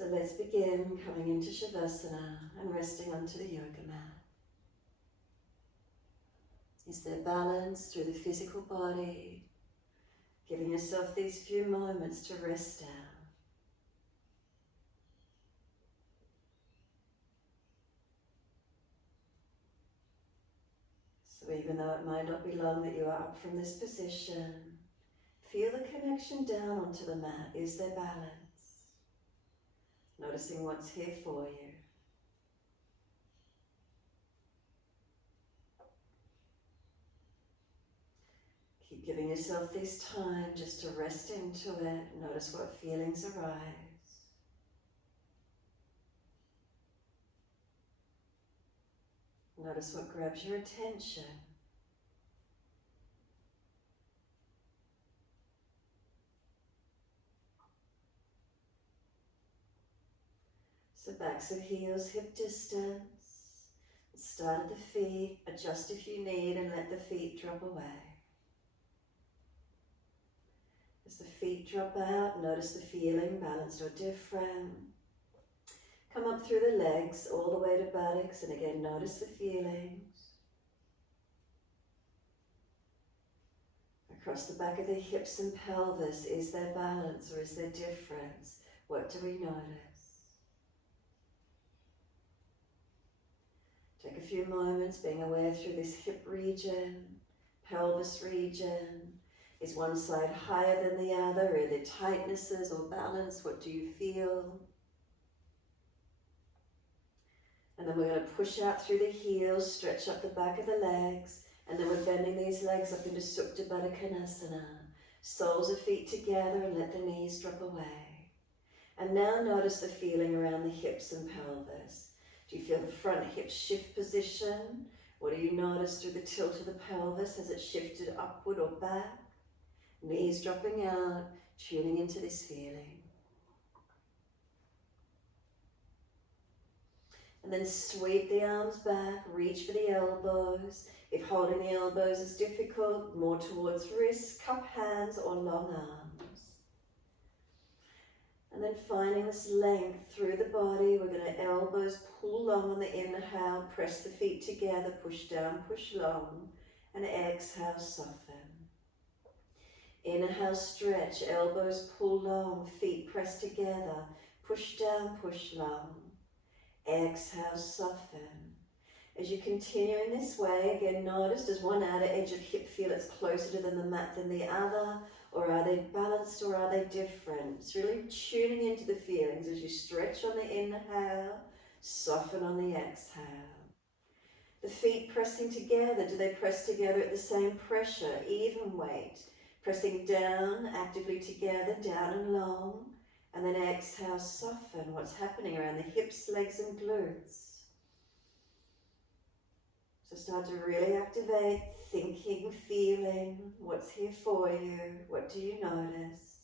So let's begin coming into Shavasana and resting onto the yoga mat. Is there balance through the physical body? Giving yourself these few moments to rest down. So even though it might not be long that you are up from this position, feel the connection down onto the mat. Is there balance? Noticing what's here for you. Keep giving yourself this time just to rest into it. Notice what feelings arise. Notice what grabs your attention. So backs of heels, hip distance. Start at the feet, adjust if you need, and let the feet drop away. As the feet drop out, notice the feeling, balanced or different. Come up through the legs, all the way to buttocks, and again, notice the feelings. Across the back of the hips and pelvis, is there balance or is there difference? What do we notice? Take a few moments being aware through this hip region, pelvis region. Is one side higher than the other? Are there tightnesses or balance? What do you feel? And then we're going to push out through the heels, stretch up the back of the legs, and then we're bending these legs up into Supta Baddha Konasana. Soles of feet together and let the knees drop away. And now notice the feeling around the hips and pelvis. Do you feel the front hips shift position? What do you notice through the tilt of the pelvis? Has it shifted upward or back? Knees dropping out, tuning into this feeling. And then sweep the arms back, reach for the elbows. If holding the elbows is difficult, more towards wrists, cup hands, or long arms. And then finding this length through the body, we're going to elbows pull long on the inhale, press the feet together, push down, push long, and exhale, soften. Inhale, stretch, elbows pull long, feet press together, push down, push long. Exhale, soften. As you continue in this way, again notice, does one outer edge of hip feel it's closer to the mat than the other? Or are they balanced or are they different? It's really tuning into the feelings as you stretch on the inhale, soften on the exhale. The feet pressing together, do they press together at the same pressure, even weight? Pressing down, actively together, down and long. And then exhale, soften. What's happening around the hips, legs and glutes? So start to really activate thinking, feeling, what's here for you, what do you notice?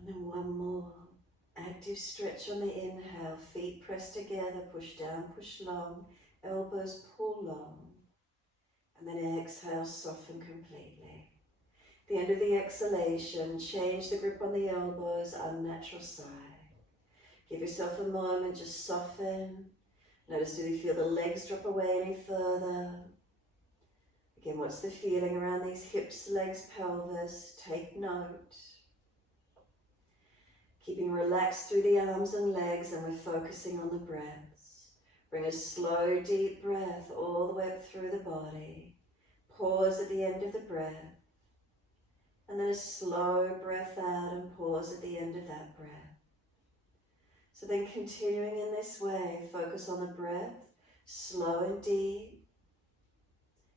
And then one more. Active stretch on the inhale, feet press together, push down, push long, elbows pull long. And then exhale, soften completely. The end of the exhalation, change the grip on the elbows, unnatural side. Give yourself a moment, just soften. Notice, do you feel the legs drop away any further? Again, what's the feeling around these hips, legs, pelvis? Take note. Keeping relaxed through the arms and legs, and we're focusing on the breaths. Bring a slow, deep breath all the way up through the body. Pause at the end of the breath. And then a slow breath out and pause at the end of that breath. So then continuing in this way, focus on the breath, slow and deep.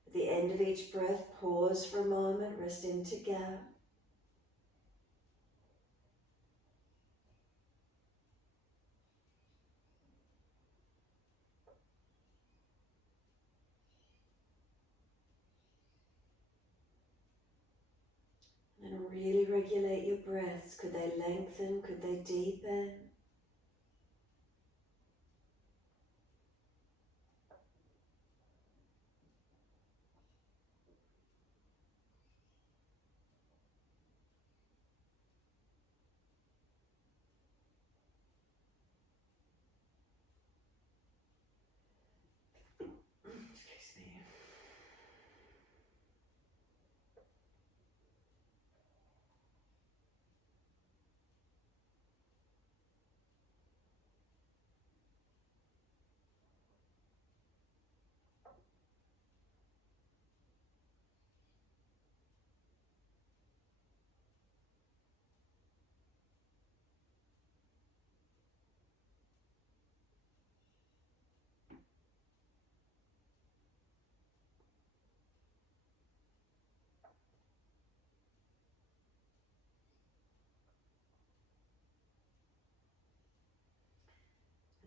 At the end of each breath, pause for a moment, rest into gap. And really regulate your breaths. Could they lengthen? Could they deepen? Excuse me.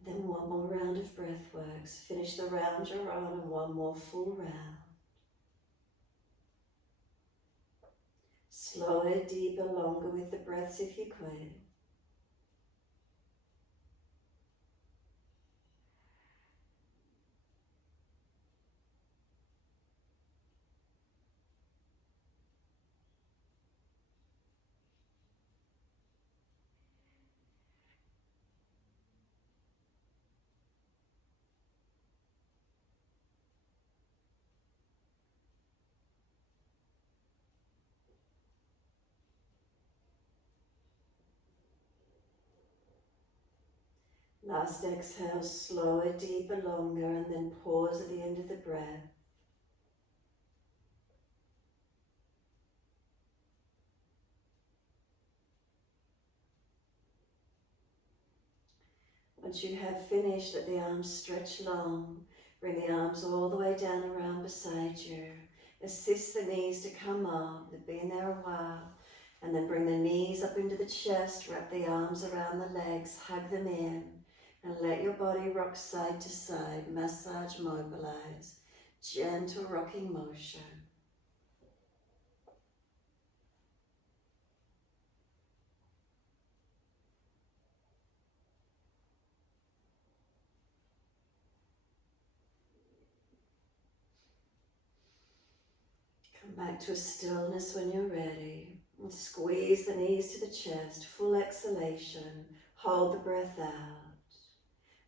Then one more round of breath works. Finish the round you're on and one more full round. Slower, deeper, longer with the breaths if you could. Last exhale, slower, deeper, longer, and then pause at the end of the breath. Once you have finished, let the arms stretch long. Bring the arms all the way down around beside you. Assist the knees to come up. They've been there a while. And then bring the knees up into the chest. Wrap the arms around the legs. Hug them in. And let your body rock side to side. Massage, mobilize. Gentle rocking motion. Come back to a stillness when you're ready. And squeeze the knees to the chest. Full exhalation. Hold the breath out.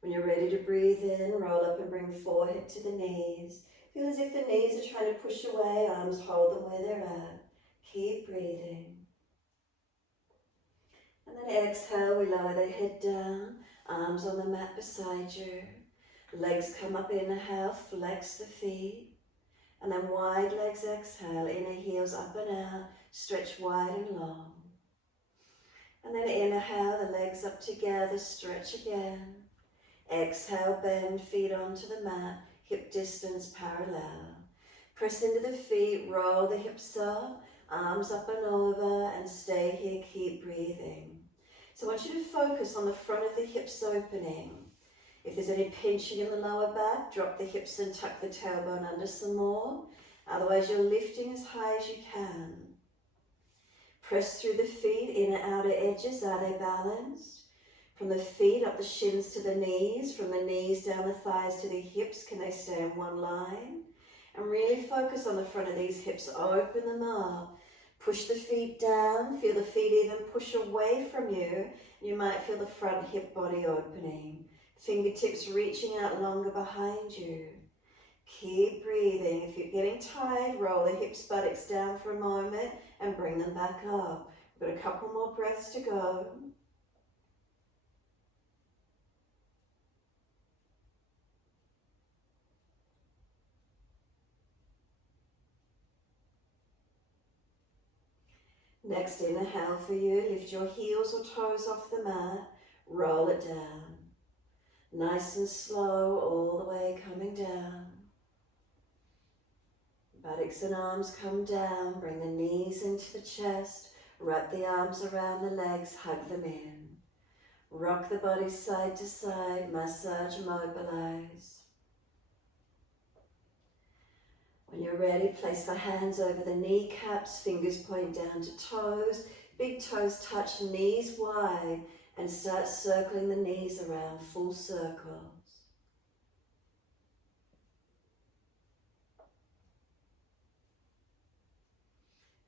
When you're ready to breathe in, roll up and bring forehead to the knees. Feel as if the knees are trying to push away, arms hold them where they're at. Keep breathing. And then exhale, we lower the head down, arms on the mat beside you. Legs come up, inhale, flex the feet. And then wide legs, exhale, inner heels up and out, stretch wide and long. And then inhale, the legs up together, stretch again. Exhale, bend feet onto the mat, hip distance parallel. Press into the feet, roll the hips up, arms up and over, and stay here, keep breathing. So I want you to focus on the front of the hips opening. If there's any pinching in the lower back, drop the hips and tuck the tailbone under some more. Otherwise, you're lifting as high as you can. Press through the feet, inner outer edges, are they balanced? From the feet up the shins to the knees, from the knees down the thighs to the hips, can they stay in one line? And really focus on the front of these hips, open them up. Push the feet down, feel the feet even push away from you. You might feel the front hip body opening. Fingertips reaching out longer behind you. Keep breathing. If you're getting tired, roll the hips, buttocks down for a moment and bring them back up. We've got a couple more breaths to go. Next inhale for you, lift your heels or toes off the mat, roll it down. Nice and slow, all the way coming down. Buttocks and arms come down, bring the knees into the chest, wrap the arms around the legs, hug them in. Rock the body side to side, massage, mobilize. When you're ready, place the hands over the kneecaps, fingers point down to toes, big toes touch, knees wide, and start circling the knees around, full circles.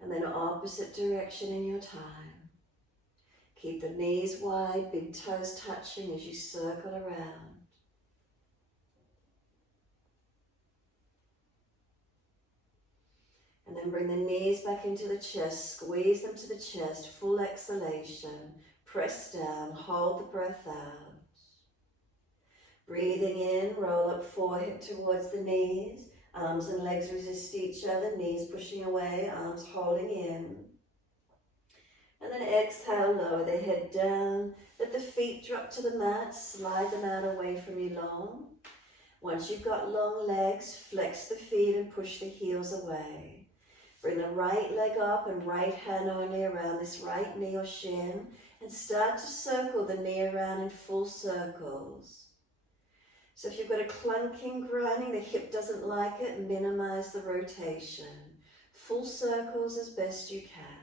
And then opposite direction in your time. Keep the knees wide, big toes touching as you circle around. And then bring the knees back into the chest, squeeze them to the chest, full exhalation. Press down, hold the breath out. Breathing in, roll up forehead towards the knees. Arms and legs resist each other, knees pushing away, arms holding in. And then exhale, lower the head down. Let the feet drop to the mat, slide them out away from you long. Once you've got long legs, flex the feet and push the heels away. Bring the right leg up and right hand only around this right knee or shin, and start to circle the knee around in full circles. So if you've got a clunking, grinding, the hip doesn't like it, minimize the rotation. Full circles as best you can.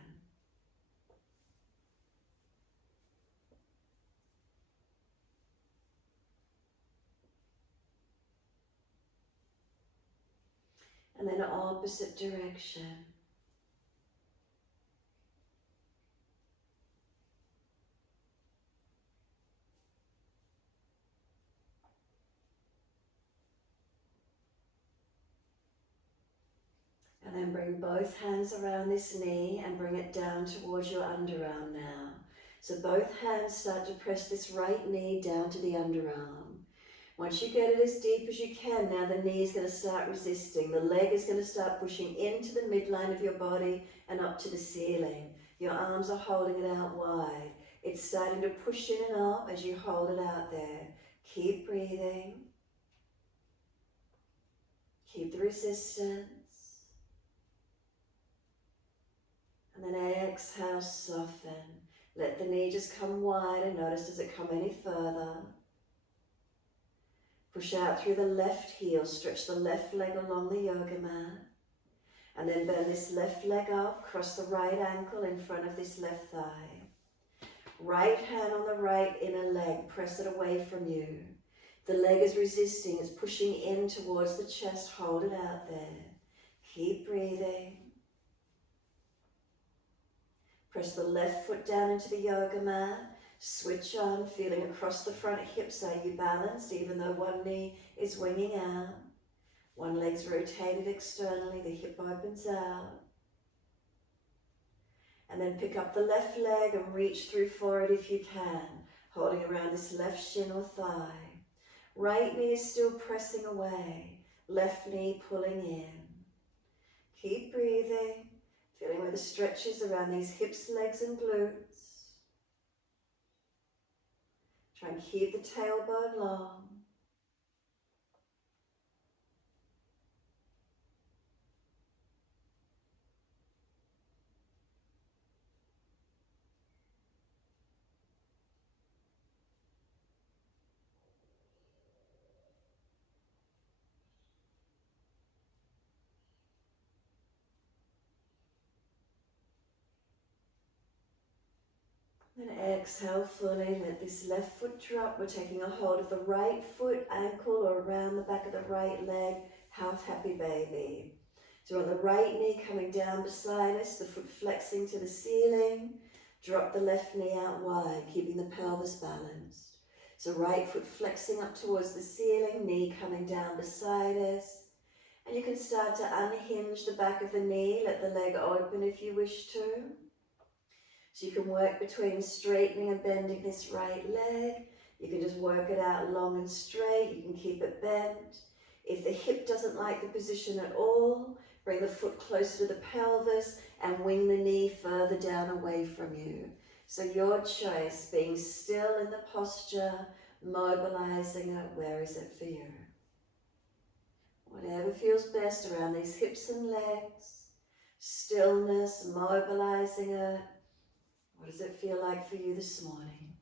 And then opposite direction. And then bring both hands around this knee and bring it down towards your underarm now. So both hands start to press this right knee down to the underarm. Once you get it as deep as you can, now the knee is going to start resisting. The leg is going to start pushing into the midline of your body and up to the ceiling. Your arms are holding it out wide. It's starting to push in and up as you hold it out there. Keep breathing. Keep the resistance. And then exhale, soften. Let the knee just come wider. Notice, does it come any further? Push out through the left heel, stretch the left leg along the yoga mat. And then bend this left leg up, cross the right ankle in front of this left thigh. Right hand on the right inner leg, press it away from you. The leg is resisting, it's pushing in towards the chest, hold it out there. Keep breathing. Press the left foot down into the yoga mat. Switch on, feeling across the front hips. Are you balanced even though one knee is winging out? One leg's rotated externally, the hip opens out. And then pick up the left leg and reach through for it if you can, holding around this left shin or thigh. Right knee is still pressing away, left knee pulling in. Keep breathing, feeling where the stretch is around these hips, legs and glutes. Try and keep the tailbone long. Then exhale fully, let this left foot drop. We're taking a hold of the right foot, ankle, or around the back of the right leg, half happy baby. So on the right knee coming down beside us, the foot flexing to the ceiling. Drop the left knee out wide, keeping the pelvis balanced. So right foot flexing up towards the ceiling, knee coming down beside us. And you can start to unhinge the back of the knee, let the leg open if you wish to. So you can work between straightening and bending this right leg. You can just work it out long and straight. You can keep it bent. If the hip doesn't like the position at all, Bring the foot closer to the pelvis and wing the knee further down away from you. So your choice, being still in the posture, mobilizing it. Where is it for you? Whatever feels best around these hips and legs. Stillness, mobilizing it. What does it feel like for you this morning?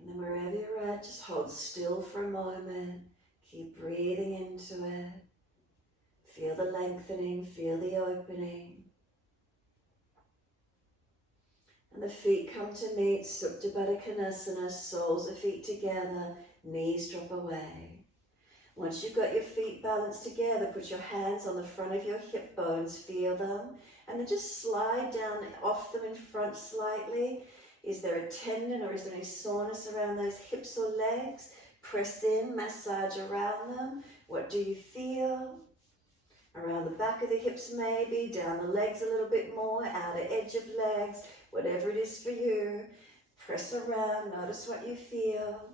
And then wherever you're at, just hold still for a moment. Keep breathing into it. Feel the lengthening, feel the opening. And the feet come to meet, Supta Baddha Konasana, soles of feet together, knees drop away. Once you've got your feet balanced together, put your hands on the front of your hip bones, feel them, and then just slide down off them in front slightly. Is there a tendon or is there any soreness around those hips or legs? Press in, massage around them. What do you feel? Around the back of the hips maybe, down the legs a little bit more, outer edge of legs, whatever it is for you. Press around, notice what you feel.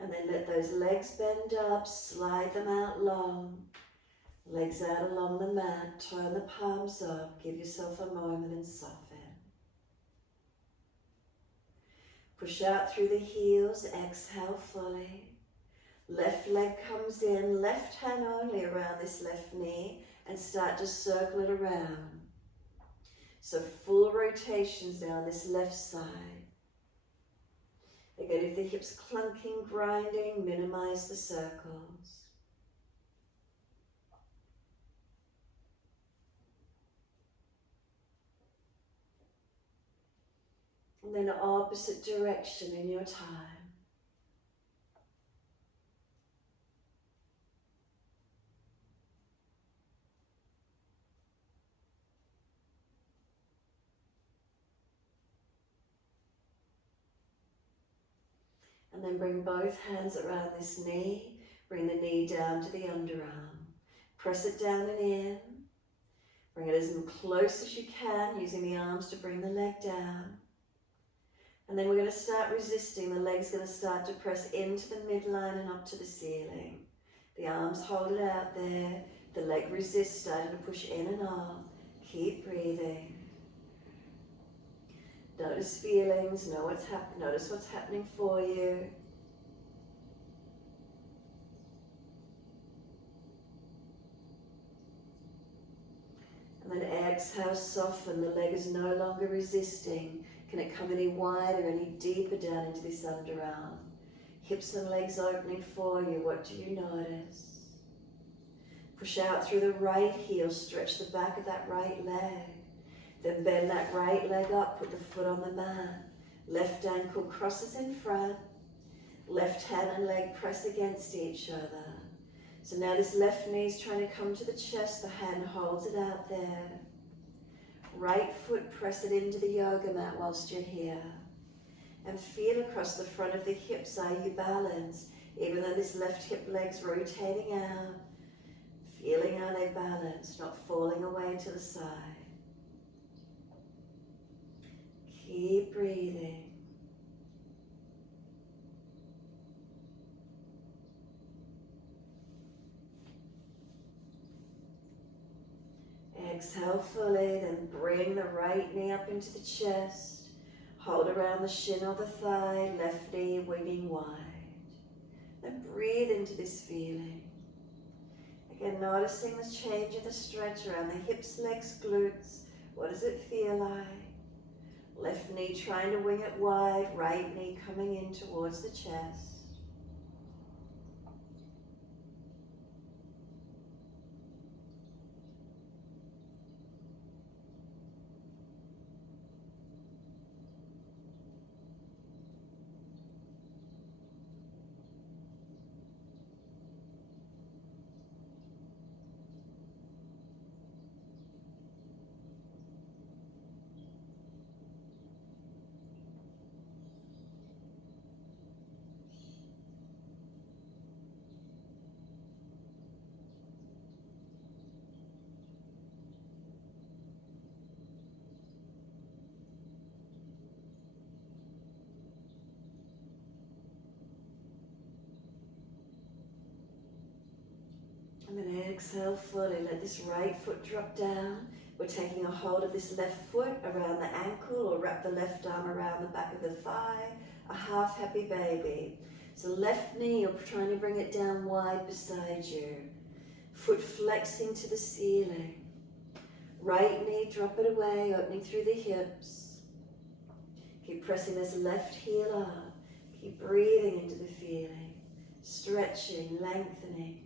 And then let those legs bend up, slide them out long. Legs out along the mat, turn the palms up, give yourself a moment and soften. Push out through the heels, exhale fully. Left leg comes in, left hand only around this left knee, and start to circle it around. So full rotations down this left side. Again, if the hips clunking, grinding, minimize the circles. And then opposite direction in your time. And then bring both hands around this knee. Bring the knee down to the underarm. Press it down and in. Bring it as close as you can, using the arms to bring the leg down. And then we're going to start resisting. The leg's going to start to press into the midline and up to the ceiling. The arms hold it out there. The leg resists, starting to push in and up. Keep breathing. Notice feelings, notice what's happening for you. And then exhale, soften. The leg is no longer resisting. Can it come any wider, any deeper down into this underarm? Hips and legs opening for you. What do you notice? Push out through the right heel. Stretch the back of that right leg. Then bend that right leg up. Put the foot on the mat. Left ankle crosses in front. Left hand and leg press against each other. So now this left knee is trying to come to the chest. The hand holds it out there. Right foot, press it into the yoga mat whilst you're here. And feel across the front of the hips, are you balanced? Even though this left hip leg's rotating out, feeling are they balanced, not falling away to the side. Keep breathing. Exhale fully, then bring the right knee up into the chest. Hold around the shin or the thigh, left knee winging wide. Then breathe into this feeling. Again, noticing the change in the stretch around the hips, legs, glutes. What does it feel like? Left knee trying to wing it wide, right knee coming in towards the chest. exhale fully. Let this right foot drop down. We're taking a hold of this left foot around the ankle, or wrap the left arm around the back of the thigh. A half happy baby. So left knee, you're trying to bring it down wide beside you. Foot flexing to the ceiling. Right knee, drop it away, opening through the hips. Keep pressing this left heel up. Keep breathing into the feeling. Stretching, lengthening.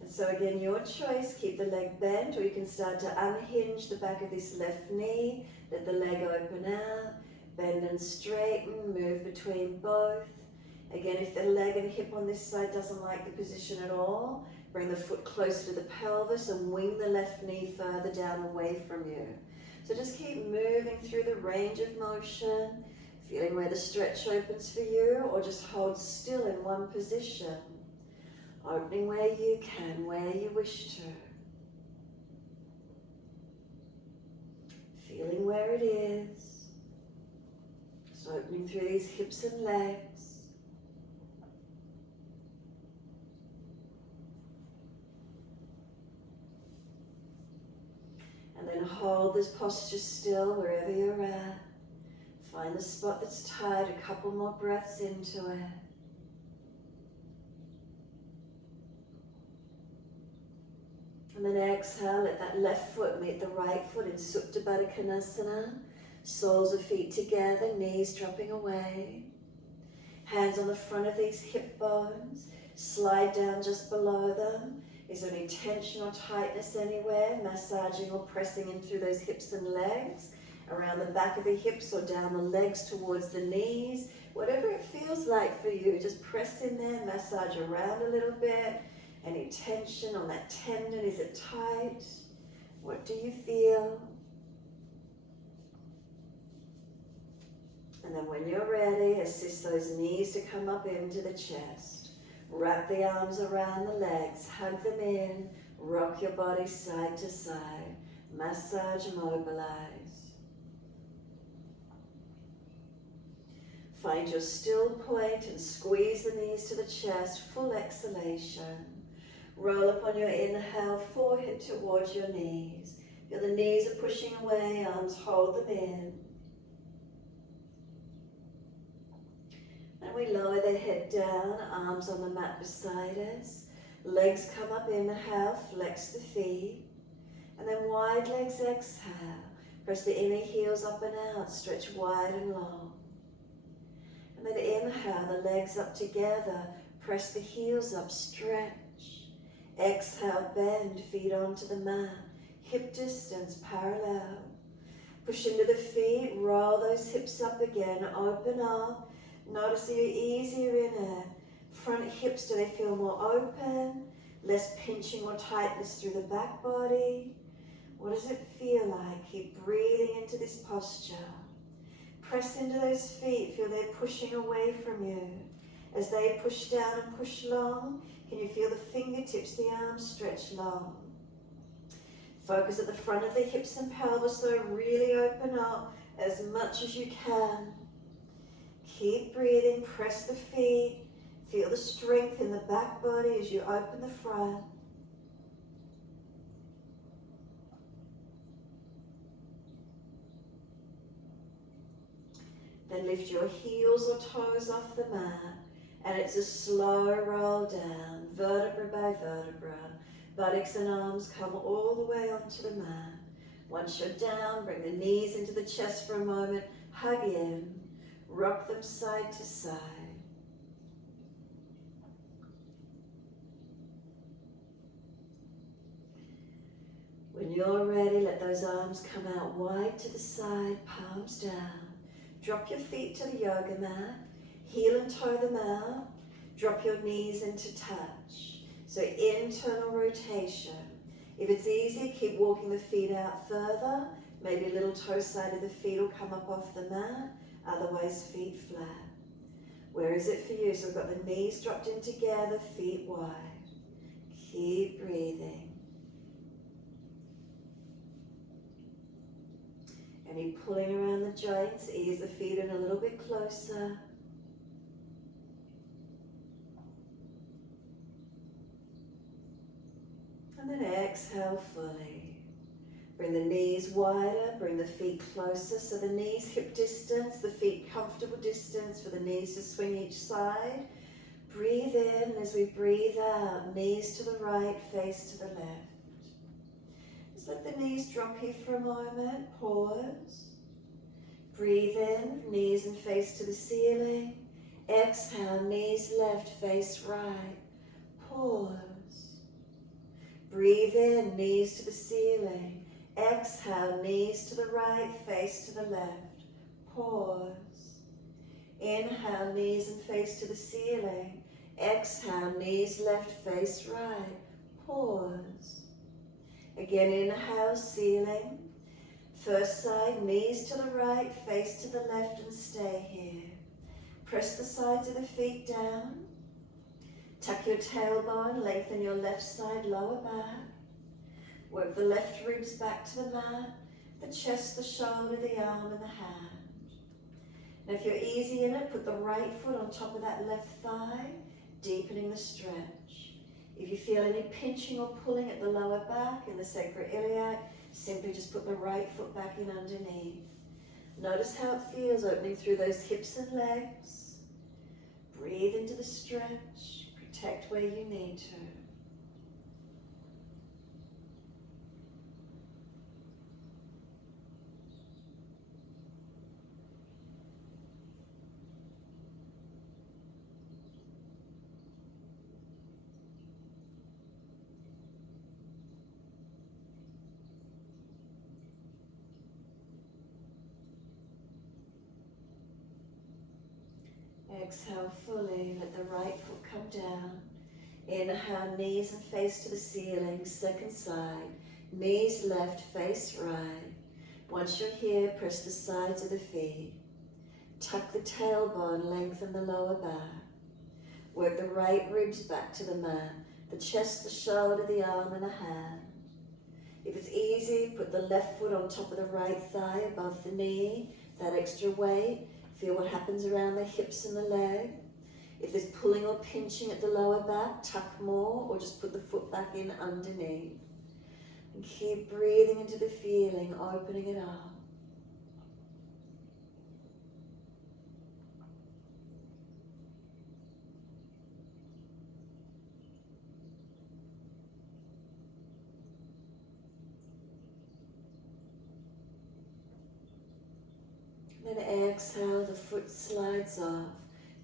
And so again, your choice, keep the leg bent, or you can start to unhinge the back of this left knee. Let the leg open out. Bend and straighten, move between both. Again, if the leg and hip on this side doesn't like the position at all, bring the foot closer to the pelvis and wing the left knee further down away from you. So just keep moving through the range of motion, feeling where the stretch opens for you, or just hold still in one position. Opening where you can, where you wish to. Feeling where it is. So opening through these hips and legs. And then hold this posture still wherever you're at. Find the spot that's tight, a couple more breaths into it. And then exhale, let that left foot meet the right foot in Supta Baddha Konasana. Soles of feet together, knees dropping away. Hands on the front of these hip bones. Slide down just below them. Is there any tension or tightness anywhere? Massaging or pressing in through those hips and legs. Around the back of the hips or down the legs towards the knees. Whatever it feels like for you, just press in there, massage around a little bit. Any tension on that tendon? Is it tight? What do you feel? And then when you're ready, assist those knees to come up into the chest. Wrap the arms around the legs, hug them in, rock your body side to side, massage, mobilize. Find your still point and squeeze the knees to the chest, full exhalation. Roll up on your inhale, forehead towards your knees. Feel the knees are pushing away, arms hold them in. And we lower the head down, arms on the mat beside us. Legs come up, inhale, flex the feet. And then wide legs, exhale. Press the inner heels up and out, stretch wide and long. And then inhale, the legs up together, press the heels up, stretch. Exhale, bend, feet onto the mat, hip distance, parallel. Push into the feet, roll those hips up again, open up. Notice you're easier in it. Front hips, do they feel more open? Less pinching or tightness through the back body? What does it feel like? Keep breathing into this posture. Press into those feet, feel they're pushing away from you. As they push down and push long, can you feel the fingertips, the arms stretch long? Focus at the front of the hips and pelvis, so really open up as much as you can. Keep breathing, press the feet, feel the strength in the back body as you open the front. Then lift your heels or toes off the mat, and it's a slow roll down, vertebra by vertebra. Buttocks and arms come all the way onto the mat. Once you're down, bring the knees into the chest for a moment, hug in, rock them side to side. When you're ready, let those arms come out wide to the side, palms down. Drop your feet to the yoga mat, heel and toe them out, drop your knees into touch. So internal rotation. If it's easy, keep walking the feet out further. Maybe a little toe side of the feet will come up off the mat, otherwise feet flat. Where is it for you? So we've got the knees dropped in together, feet wide. Keep breathing. Any pulling around the joints, ease the feet in a little bit closer. And then exhale fully. Bring the knees wider, bring the feet closer. So the knees hip distance, the feet comfortable distance for the knees to swing each side. Breathe in as we breathe out, knees to the right, face to the left. Just let the knees drop here for a moment, pause. Breathe in, knees and face to the ceiling. Exhale, knees left, face right. Pause. Breathe in, knees to the ceiling. Exhale, knees to the right, face to the left. Pause. Inhale, knees and face to the ceiling. Exhale, knees left, face right. Pause. Again, inhale, ceiling. First side, knees to the right, face to the left, and stay here. Press the sides of the feet down. Tuck your tailbone, lengthen your left side, lower back. Work the left ribs back to the mat, the chest, the shoulder, the arm, and the hand. Now if you're easy in it, put the right foot on top of that left thigh, deepening the stretch. If you feel any pinching or pulling at the lower back in the sacroiliac, simply just put the right foot back in underneath. Notice how it feels opening through those hips and legs. Breathe into the stretch. Protect where you need to. Exhale fully, let the right foot come down. Inhale, knees and face to the ceiling, second side. Knees left, face right. Once you're here, press the sides of the feet. Tuck the tailbone, lengthen the lower back. Work the right ribs back to the mat. The chest, the shoulder, the arm, and the hand. If it's easy, put the left foot on top of the right thigh above the knee. That extra weight. Feel what happens around the hips and the leg. If there's pulling or pinching at the lower back, tuck more or just put the foot back in underneath. And keep breathing into the feeling, opening it up. Then exhale, the foot slides off.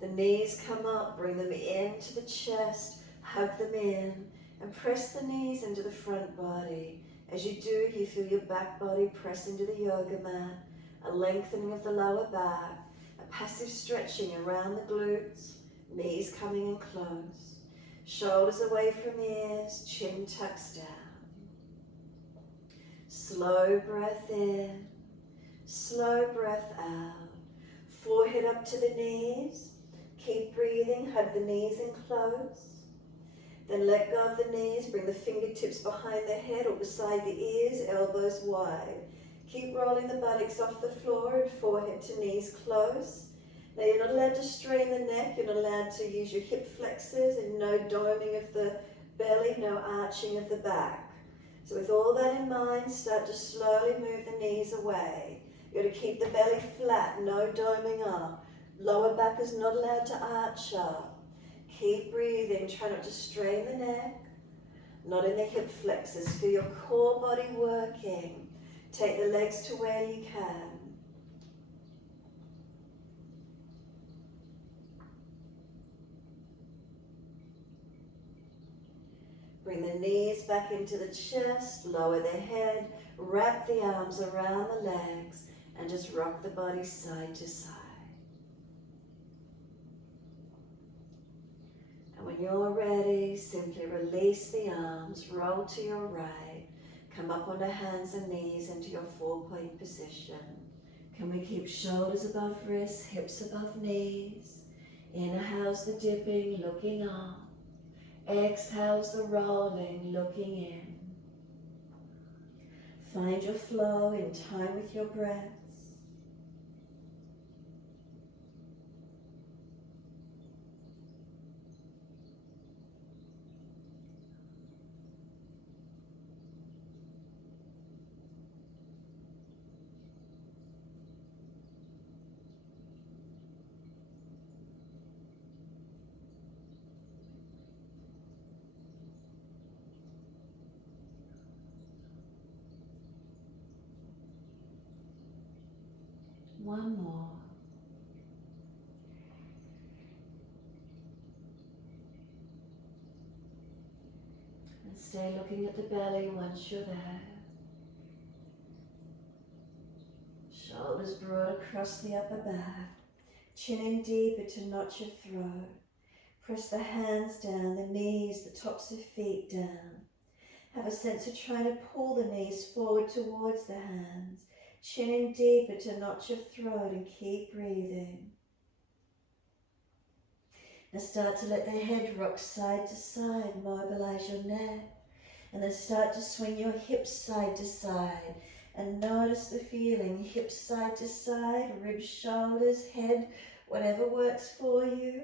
The knees come up, bring them into the chest, hug them in, and press the knees into the front body. As you do, you feel your back body press into the yoga mat, a lengthening of the lower back, a passive stretching around the glutes, knees coming in close, shoulders away from ears, chin tucks down. Slow breath in. Slow breath out. Forehead up to the knees. Keep breathing. Hug the knees in close. Then let go of the knees. Bring the fingertips behind the head or beside the ears, elbows wide. Keep rolling the buttocks off the floor and forehead to knees close. Now you're not allowed to strain the neck. You're not allowed to use your hip flexors, and no doming of the belly, no arching of the back. So with all that in mind, start to slowly move the knees away. You've got to keep the belly flat, no doming up. Lower back is not allowed to arch up. Keep breathing, try not to strain the neck, not in the hip flexors. Feel your core body working. Take the legs to where you can. Bring the knees back into the chest, lower the head, wrap the arms around the legs, and just rock the body side to side. And when you're ready, simply release the arms, roll to your right, come up onto hands and knees into your 4-point position. Can we keep shoulders above wrists, hips above knees? Inhales the dipping, looking up. Exhales the rolling, looking in. Find your flow in time with your breaths. One more. And stay looking at the belly once you're there. Shoulders broad across the upper back. Chin in deeper to notch your throat. Press the hands down, the knees, the tops of feet down. Have a sense of trying to pull the knees forward towards the hands. Chin in deeper to notch your throat and keep breathing. Now start to let the head rock side to side, mobilize your neck. And then start to swing your hips side to side. And notice the feeling, hips side to side, ribs, shoulders, head, whatever works for you.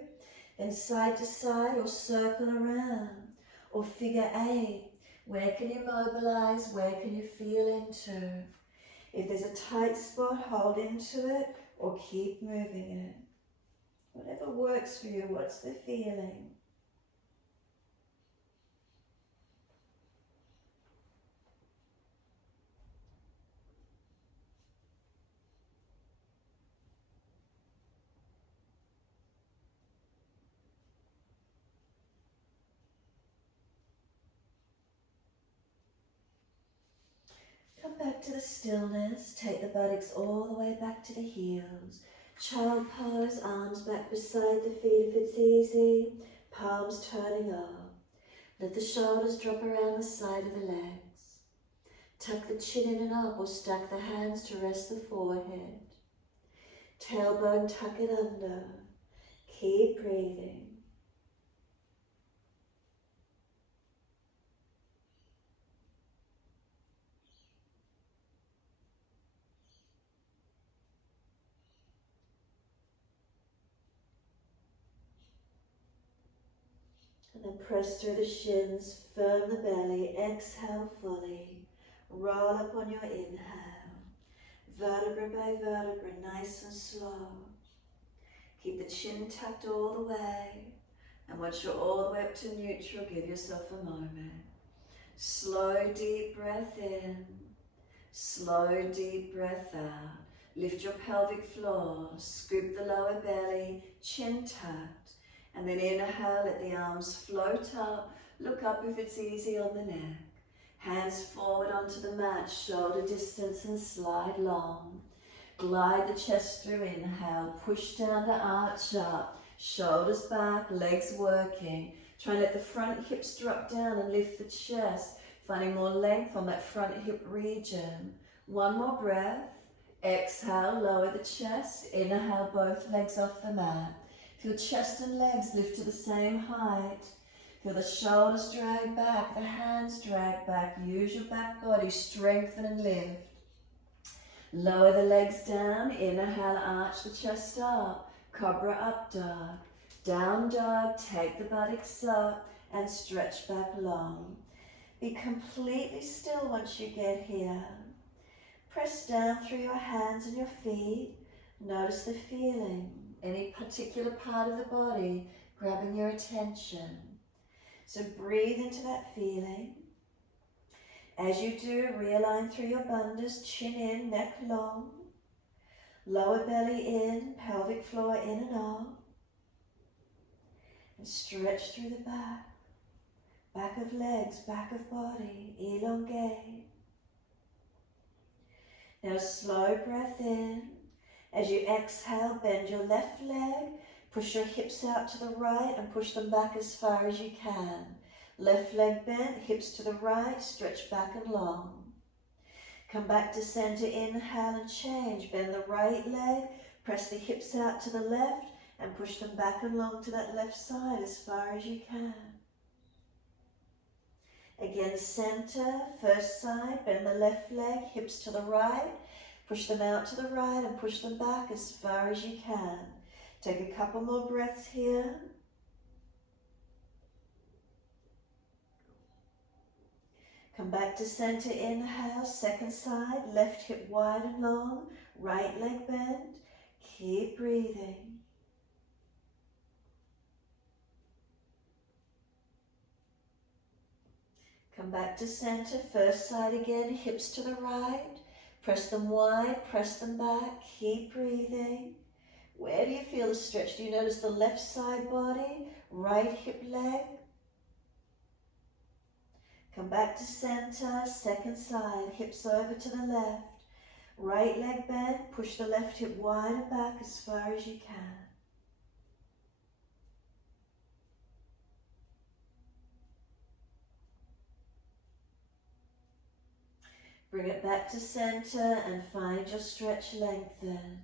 Then side to side or circle around. Or figure eight. Where can you mobilize? Where can you feel into? If there's a tight spot, hold into it or keep moving it. Whatever works for you, what's the feeling? Come back to the stillness, take the buttocks all the way back to the heels. Child pose, arms back beside the feet if it's easy, palms turning up. Let the shoulders drop around the side of the legs. Tuck the chin in and up or stack the hands to rest the forehead. Tailbone, tuck it under. Keep breathing. And then press through the shins, firm the belly, exhale fully. Roll up on your inhale. Vertebra by vertebra, nice and slow. Keep the chin tucked all the way. And once you're all the way up to neutral, give yourself a moment. Slow, deep breath in. Slow, deep breath out. Lift your pelvic floor. Scoop the lower belly, chin tucked. And then inhale, let the arms float up. Look up if it's easy on the neck. Hands forward onto the mat, shoulder distance and slide long. Glide the chest through, inhale, push down to arch up. Shoulders back, legs working. Try and let the front hips drop down and lift the chest. Finding more length on that front hip region. One more breath. Exhale, lower the chest. Inhale, both legs off the mat. Feel chest and legs lift to the same height. Feel the shoulders drag back, the hands drag back. Use your back body, strengthen and lift. Lower the legs down, inhale, arch the chest up. Cobra Up Dog. Down dog, take the buttocks up and stretch back long. Be completely still once you get here. Press down through your hands and your feet. Notice the feeling. Any particular part of the body grabbing your attention. So breathe into that feeling. As you do, realign through your bandhas, chin in, neck long. Lower belly in, pelvic floor in and out. And stretch through the back. Back of legs, back of body, elongate. Now slow breath in. As you exhale, bend your left leg, push your hips out to the right and push them back as far as you can. Left leg bent, hips to the right, stretch back and long. Come back to center, inhale and change. Bend the right leg, press the hips out to the left and push them back and long to that left side as far as you can. Again, center, first side, bend the left leg, hips to the right. Push them out to the right and push them back as far as you can. Take a couple more breaths here. Come back to center, inhale, second side, left hip wide and long, right leg bent. Keep breathing. Come back to center, first side again, hips to the right. Press them wide, press them back, keep breathing. Where do you feel the stretch? Do you notice the left side body, right hip leg? Come back to center, second side, hips over to the left. Right leg bent, push the left hip wide and back as far as you can. Bring it back to center and find your stretch lengthen.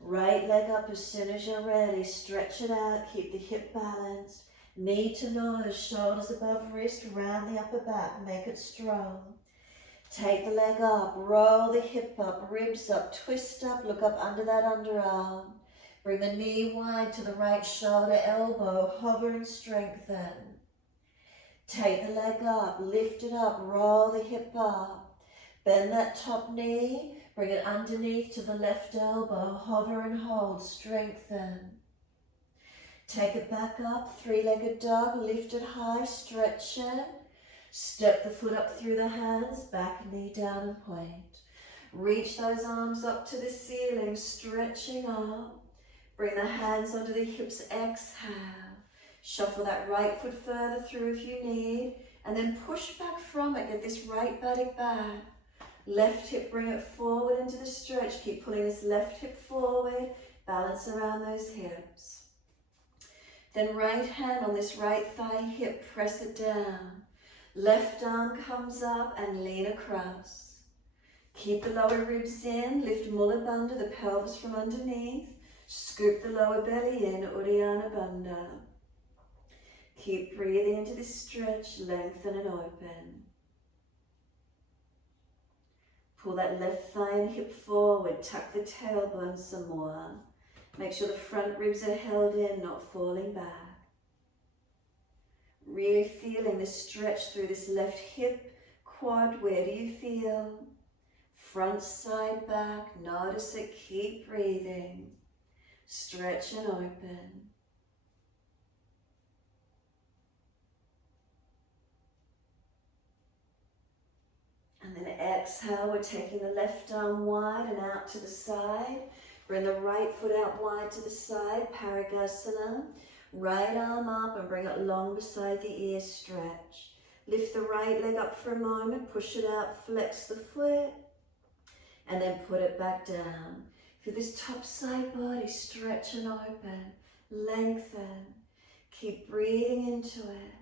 Right leg up as soon as you're ready. Stretch it out, keep the hip balanced. Knee to nose, shoulders above wrist, round the upper back, make it strong. Take the leg up, roll the hip up, ribs up, twist up, look up under that underarm. Bring the knee wide to the right shoulder, elbow, hover and strengthen. Take the leg up, lift it up, roll the hip up. Bend that top knee, bring it underneath to the left elbow, hover and hold, strengthen. Take it back up, three-legged dog, lift it high, stretch it. Step the foot up through the hands, back knee down and point. Reach those arms up to the ceiling, stretching up. Bring the hands onto the hips, exhale. Shuffle that right foot further through if you need, and then push back from it, get this right buttock back. Left hip, bring it forward into the stretch. Keep pulling this left hip forward, balance around those hips. Then right hand on this right thigh hip, press it down. Left arm comes up and lean across. Keep the lower ribs in, lift Mula Bandha, the pelvis from underneath. Scoop the lower belly in, Uddiyana Bandha. Keep breathing into this stretch, lengthen and open. Pull that left thigh and hip forward, tuck the tailbone some more. Make sure the front ribs are held in, not falling back. Really feeling the stretch through this left hip, quad, where do you feel? Front, side, back, notice it, keep breathing. Stretch and open. And then exhale, we're taking the left arm wide and out to the side. Bring the right foot out wide to the side, Parigasana. Right arm up and bring it long beside the ear, stretch. Lift the right leg up for a moment, push it out, flex the foot, and then put it back down. Feel this top side body, stretch and open, lengthen. Keep breathing into it.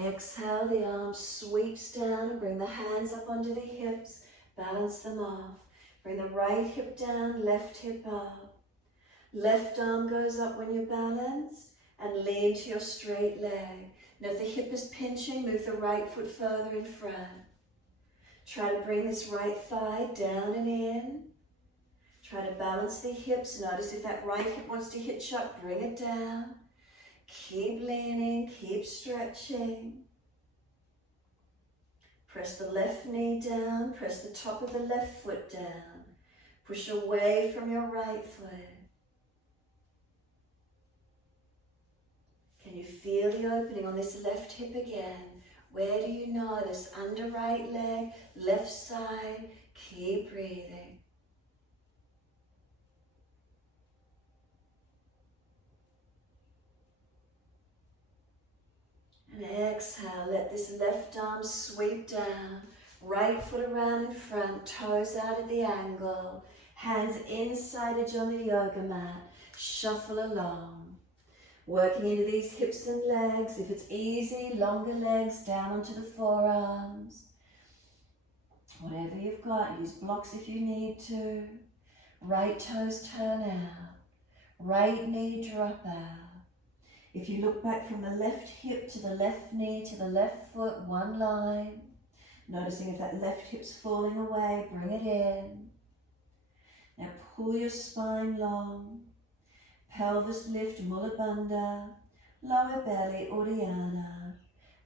Exhale, the arm sweeps down and bring the hands up under the hips, balance them off. Bring the right hip down, left hip up. Left arm goes up when you're balanced and lean to your straight leg. Now if the hip is pinching, move the right foot further in front. Try to bring this right thigh down and in. Try to balance the hips. Notice if that right hip wants to hitch up, bring it down. Keep leaning, keep stretching. Press the left knee down, press the top of the left foot down. Push away from your right foot. Can you feel the opening on this left hip again? Where do you notice? Under right leg, left side, keep breathing. And exhale, let this left arm sweep down. Right foot around in front, toes out at the angle. Hands inside edge on the yoga mat. Shuffle along. Working into these hips and legs. If it's easy, longer legs down onto the forearms. Whatever you've got, use blocks if you need to. Right toes turn out. Right knee drop out. If you look back from the left hip to the left knee to the left foot, one line. Noticing if that left hip's falling away, bring it in. Now pull your spine long. Pelvis lift, Mula Bandha. Lower belly, Uddiyana.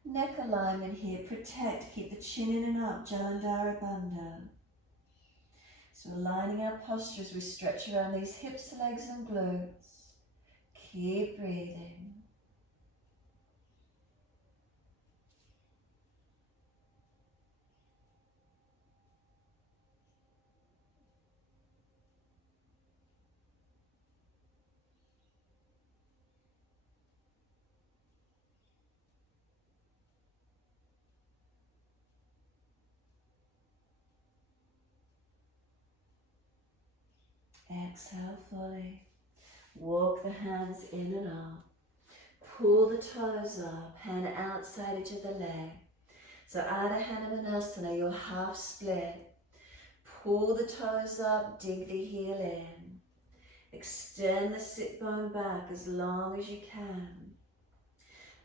Neck alignment here, protect, keep the chin in and up, Jalandhara Bandha. So aligning our posture as we stretch around these hips, legs and glutes. Keep breathing. Exhale fully. Walk the hands in and up. Pull the toes up, hand outside edge of the leg. So Ardha Hanumanasana, your half split. Pull the toes up, dig the heel in. Extend the sit bone back as long as you can.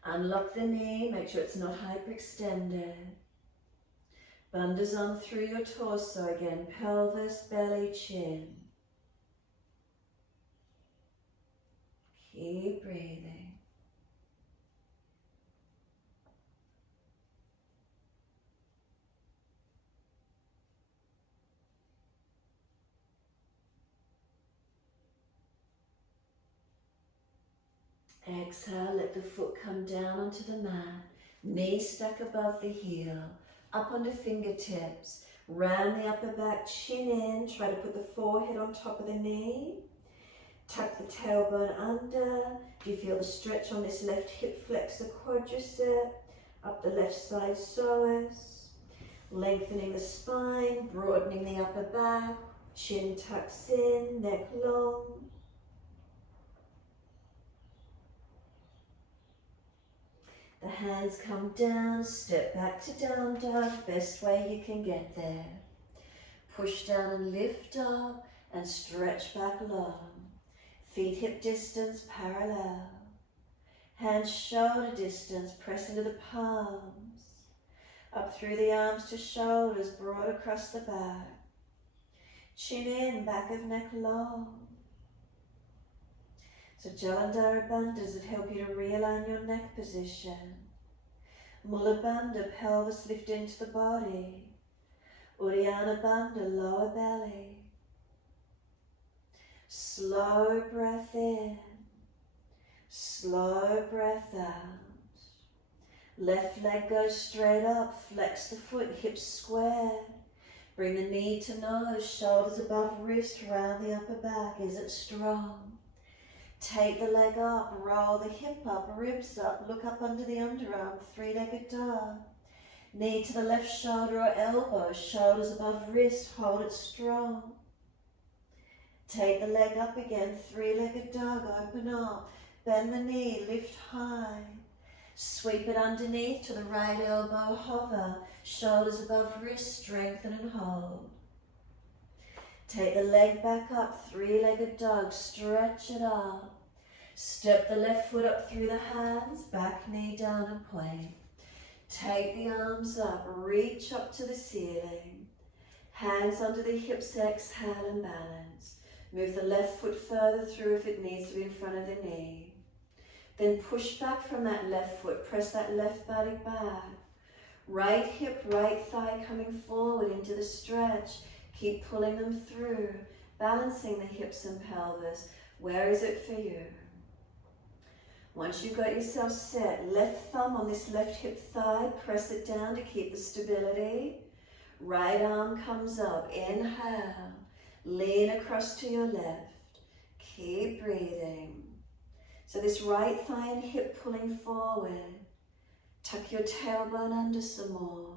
Unlock the knee, make sure it's not hyperextended. Bandhas on through your torso again, pelvis, belly, chin. Keep breathing. Exhale, let the foot come down onto the mat, knee stuck above the heel, up onto fingertips, round the upper back, chin in, try to put the forehead on top of the knee, tuck the tailbone under. Do you feel the stretch on this left hip, flex the quadricep, up the left side psoas, lengthening the spine, broadening the upper back, chin tucks in, neck long. The hands come down, step back to down dog, best way you can get there. Push down and lift up and stretch back long. Feet hip distance parallel. Hands shoulder distance, press into the palms. Up through the arms to shoulders, broad across the back. Chin in, back of neck long. So Jalandhara Bandhas that help you to realign your neck position. Mula Bandha, pelvis lift into the body. Uddiyana Bandha, lower belly. Slow breath in. Slow breath out. Left leg goes straight up, flex the foot, hips square. Bring the knee to nose, shoulders above wrist, round the upper back. Is it strong? Take the leg up, roll the hip up, ribs up, look up under the underarm, three-legged dog. Knee to the left shoulder or elbow, shoulders above wrist, hold it strong. Take the leg up again, three-legged dog, open up, bend the knee, lift high. Sweep it underneath to the right elbow, hover, shoulders above wrist, strengthen and hold. Take the leg back up, three-legged dog, stretch it up. Step the left foot up through the hands, back knee down and point. Take the arms up, reach up to the ceiling. Hands under the hips, exhale and balance. Move the left foot further through if it needs to be in front of the knee. Then push back from that left foot, press that left body back. Right hip, right thigh coming forward into the stretch. Keep pulling them through, balancing the hips and pelvis. Where is it for you? Once you've got yourself set, left thumb on this left hip thigh, press it down to keep the stability. Right arm comes up, inhale, lean across to your left. Keep breathing. So this right thigh and hip pulling forward. Tuck your tailbone under some more.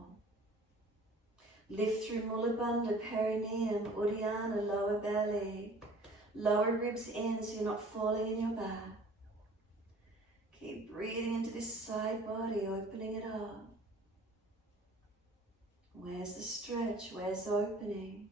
Lift through Mula Bandha, perineum, Uddiyana, lower belly. Lower ribs in so you're not falling in your back. Keep breathing into this side body, opening it up. Where's the stretch? Where's the opening?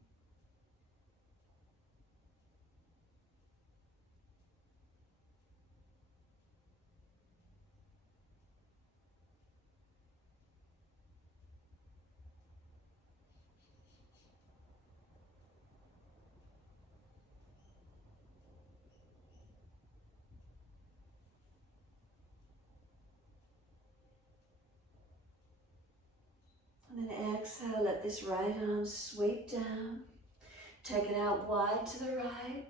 And then exhale, let this right arm sweep down. Take it out wide to the right.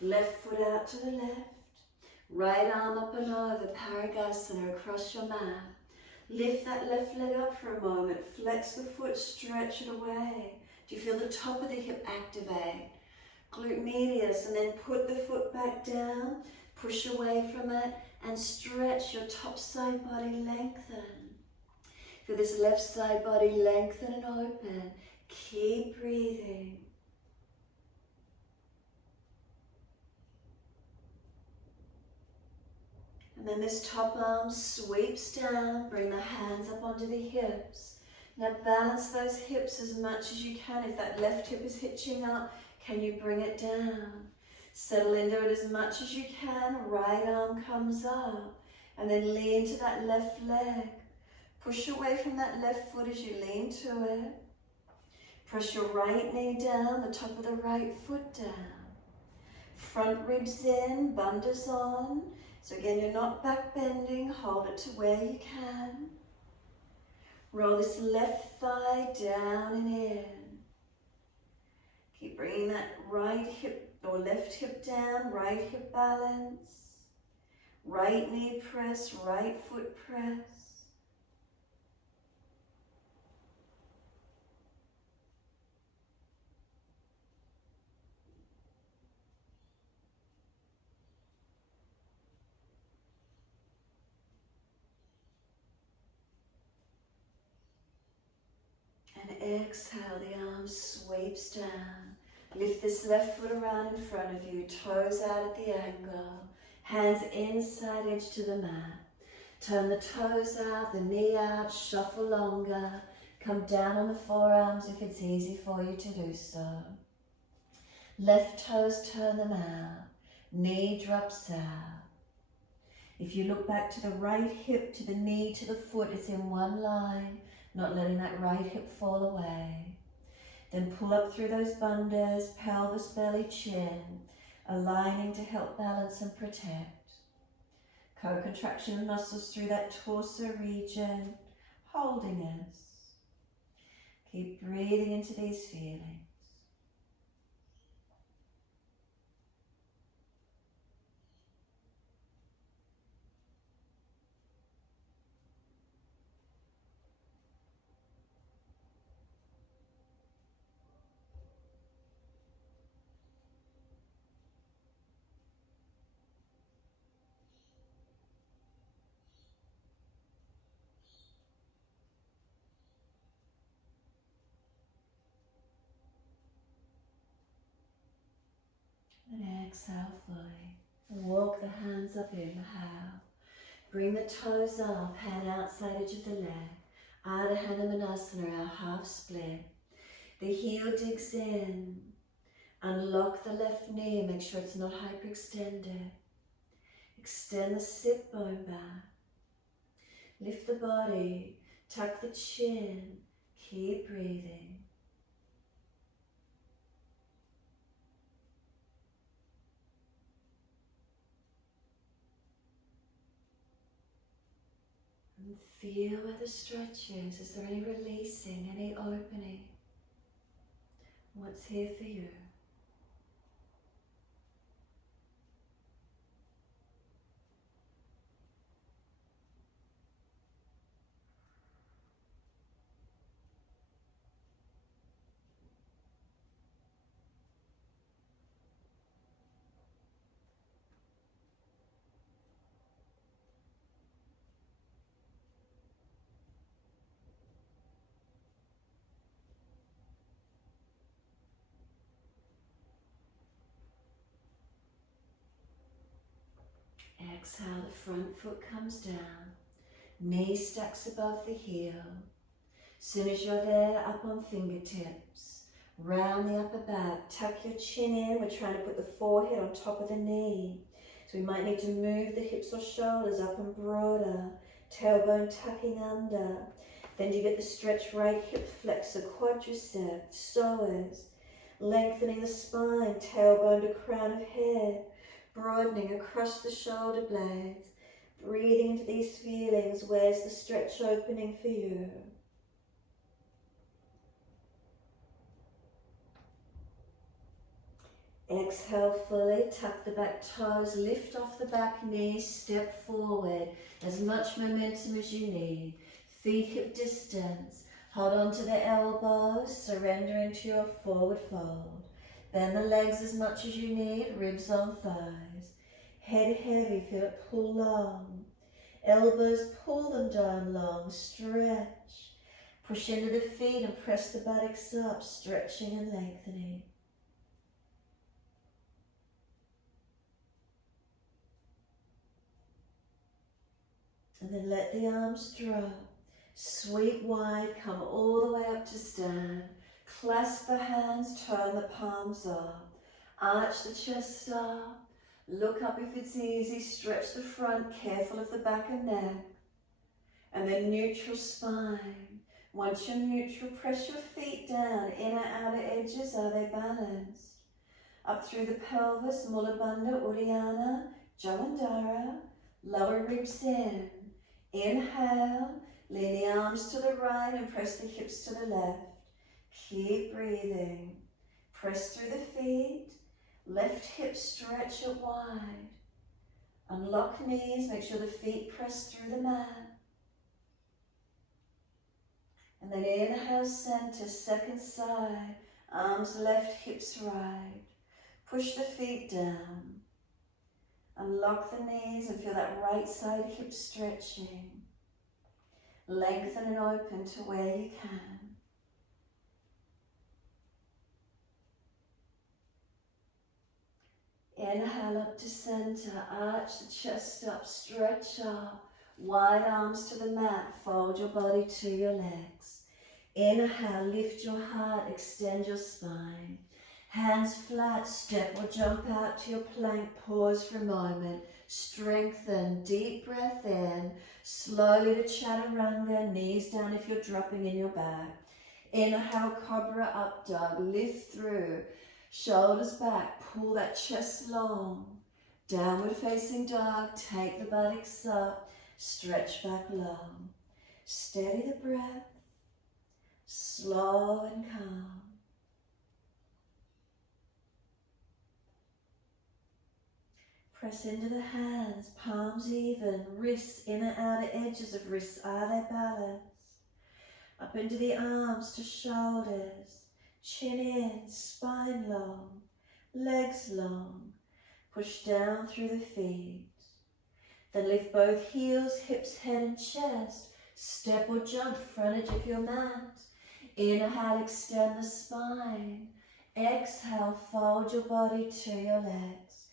Left foot out to the left. Right arm up and over, Parigasana, across your mat. Lift that left leg up for a moment. Flex the foot, stretch it away. Do you feel the top of the hip activate? Glute medius, and then put the foot back down. Push away from it and stretch your top side body, lengthen. Feel this left side body lengthen and open. Keep breathing. And then this top arm sweeps down, bring the hands up onto the hips. Now balance those hips as much as you can. If that left hip is hitching up, can you bring it down? Settle into it as much as you can. Right arm comes up. And then lean to that left leg. Push away from that left foot as you lean to it. Press your right knee down, the top of the right foot down. Front ribs in, bandhas on. So again, you're not back bending, hold it to where you can. Roll this left thigh down and in. Keep bringing that right hip or left hip down, right hip balance. Right knee press, right foot press. And exhale, the arm sweeps down. Lift this left foot around in front of you, toes out at the ankle, hands inside edge to the mat. Turn the toes out, the knee out, shuffle longer. Come down on the forearms if it's easy for you to do so. Left toes, turn them out. Knee drops out. If you look back to the right hip, to the knee, to the foot, it's in one line. Not letting that right hip fall away. Then pull up through those bandhas, pelvis, belly, chin, aligning to help balance and protect. Co-contraction of muscles through that torso region, holding us. Keep breathing into these feelings. And exhale fully. Walk the hands up, inhale. Bring the toes up, hand outside edge of the leg. Ardha Hanumanasana, our half split. The heel digs in. Unlock the left knee, make sure it's not hyperextended. Extend the sit bone back. Lift the body, tuck the chin. Keep breathing. And feel where the stretch is. Is there any releasing, any opening? What's here for you? Exhale, the front foot comes down, knee stacks above the heel. Soon as you're there, up on fingertips, round the upper back, tuck your chin in. We're trying to put the forehead on top of the knee. So we might need to move the hips or shoulders up and broader, tailbone tucking under. Then you get the stretch right hip flexor, quadricep, psoas, lengthening the spine, tailbone to crown of head, broadening across the shoulder blades, breathing into these feelings. Where's the stretch opening for you? Exhale fully, tuck the back toes, lift off the back knee, step forward. As much momentum as you need. Feet hip distance. Hold on to the elbows, surrender into your forward fold. Bend the legs as much as you need, ribs on thighs. Head heavy, feel it pull long. Elbows, pull them down long, stretch. Push into the feet and press the buttocks up, stretching and lengthening. And then let the arms drop. Sweep wide, come all the way up to stand. Clasp the hands, turn the palms up. Arch the chest up. Look up if it's easy, stretch the front, careful of the back and neck. And then neutral spine. Once you're neutral, press your feet down. Inner, outer edges, are they balanced? Up through the pelvis, Mula Bandha, Uddiyana, Jalandhara. Lower ribs in. Inhale, lean the arms to the right and press the hips to the left. Keep breathing. Press through the feet. Left hip stretch it wide. Unlock knees, make sure the feet press through the mat. And then inhale, center, second side. Arms left, hips right. Push the feet down. Unlock the knees and feel that right side hip stretching. Lengthen and open to where you can. Inhale up to center, arch the chest up, stretch up. Wide arms to the mat, fold your body to your legs. Inhale, lift your heart, extend your spine. Hands flat, step or jump out to your plank, pause for a moment. Strengthen, deep breath in, slowly to chaturanga, knees down if you're dropping in your back. Inhale, Cobra Up Dog, lift through, shoulders back, pull that chest long. Downward facing dog, take the buttocks up, stretch back long. Steady the breath, slow and calm. Press into the hands, palms even, wrists, inner outer edges of wrists, are they balanced? Up into the arms to shoulders, chin in, spine long, legs long. Push down through the feet. Then lift both heels, hips, head and chest. Step or jump, frontage of your mat. Inhale, extend the spine. Exhale, fold your body to your legs.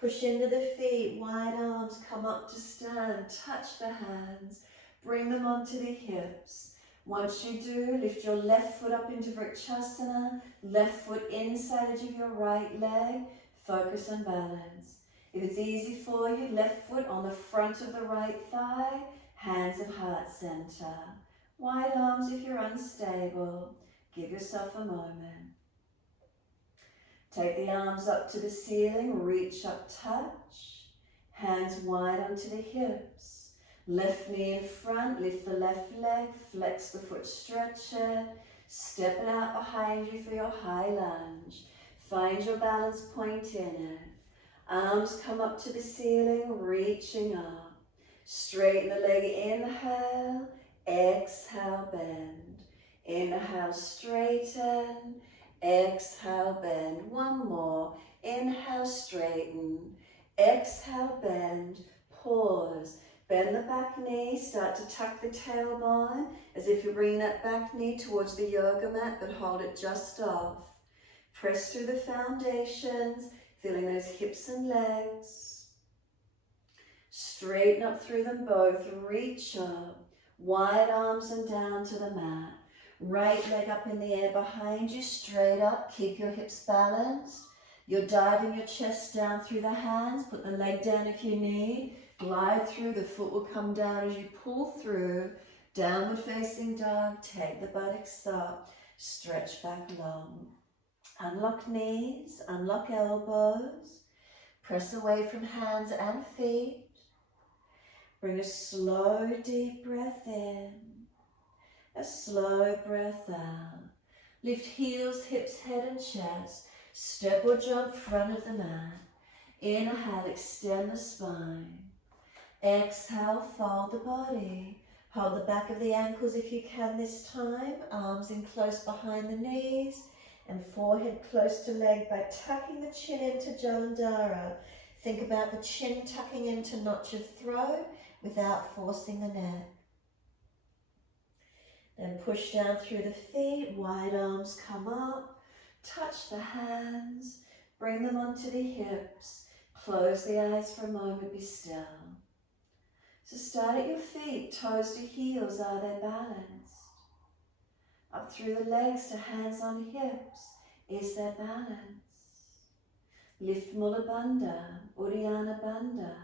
Push into the feet, wide arms, come up to stand, touch the hands, bring them onto the hips. Once you do, lift your left foot up into Vrikshasana, left foot inside edge of your right leg, focus on balance. If it's easy for you, left foot on the front of the right thigh, hands at heart center. Wide arms if you're unstable, give yourself a moment. Take the arms up to the ceiling, reach up, touch. Hands wide onto the hips. Left knee in front, lift the left leg, flex the foot, stretch it. Step it out behind you for your high lunge. Find your balance point in it. Arms come up to the ceiling, reaching up. Straighten the leg, inhale, exhale, bend. Inhale, straighten. Exhale, bend. One more. Inhale, straighten. Exhale, bend. Pause. Bend the back knee. Start to tuck the tailbone as if you're bringing that back knee towards the yoga mat, but hold it just off. Press through the foundations, feeling those hips and legs. Straighten up through them both. Reach up. Wide arms and down to the mat. Right leg up in the air behind you, straight up. Keep your hips balanced. You're diving your chest down through the hands. Put the leg down if you need. Glide through. The foot will come down as you pull through. Downward facing dog. Take the buttocks up. Stretch back long. Unlock knees. Unlock elbows. Press away from hands and feet. Bring a slow, deep breath in. A slow breath out. Lift heels, hips, head and chest. Step or jump front of the mat. Inhale, extend the spine. Exhale, fold the body. Hold the back of the ankles if you can this time. Arms in close behind the knees and forehead close to leg by tucking the chin into Jalandhara. Think about the chin tucking into notch of throat without forcing the neck. Then push down through the feet, wide arms come up, touch the hands, bring them onto the hips, close the eyes for a moment, be still. So start at your feet, toes to heels, are they balanced? Up through the legs to hands on hips, is there balance? Lift Mula Bandha, Uddiyana Bandha,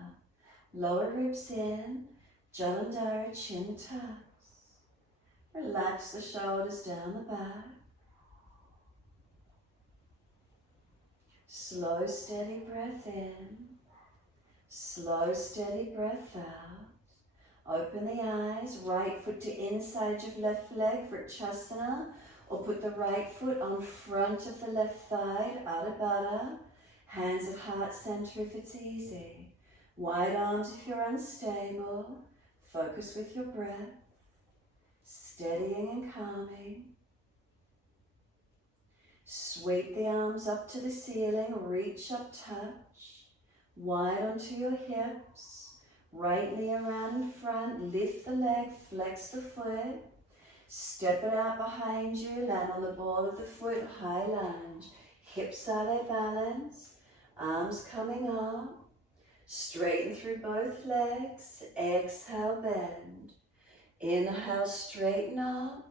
lower ribs in, Jalandhara, chin tucks. Relax the shoulders down the back. Slow, steady breath in. Slow, steady breath out. Open the eyes, right foot to inside of left leg for Chasana, or put the right foot on front of the left thigh, Adho Baddha. Hands at heart center if it's easy. Wide arms if you're unstable. Focus with your breath. Steadying and calming. Sweep the arms up to the ceiling, reach up, touch. Wide onto your hips. Right knee around in front, lift the leg, flex the foot. Step it out behind you, land on the ball of the foot, high lunge. Hips are they balanced, arms coming up. Straighten through both legs, exhale, bend. Inhale, straighten up,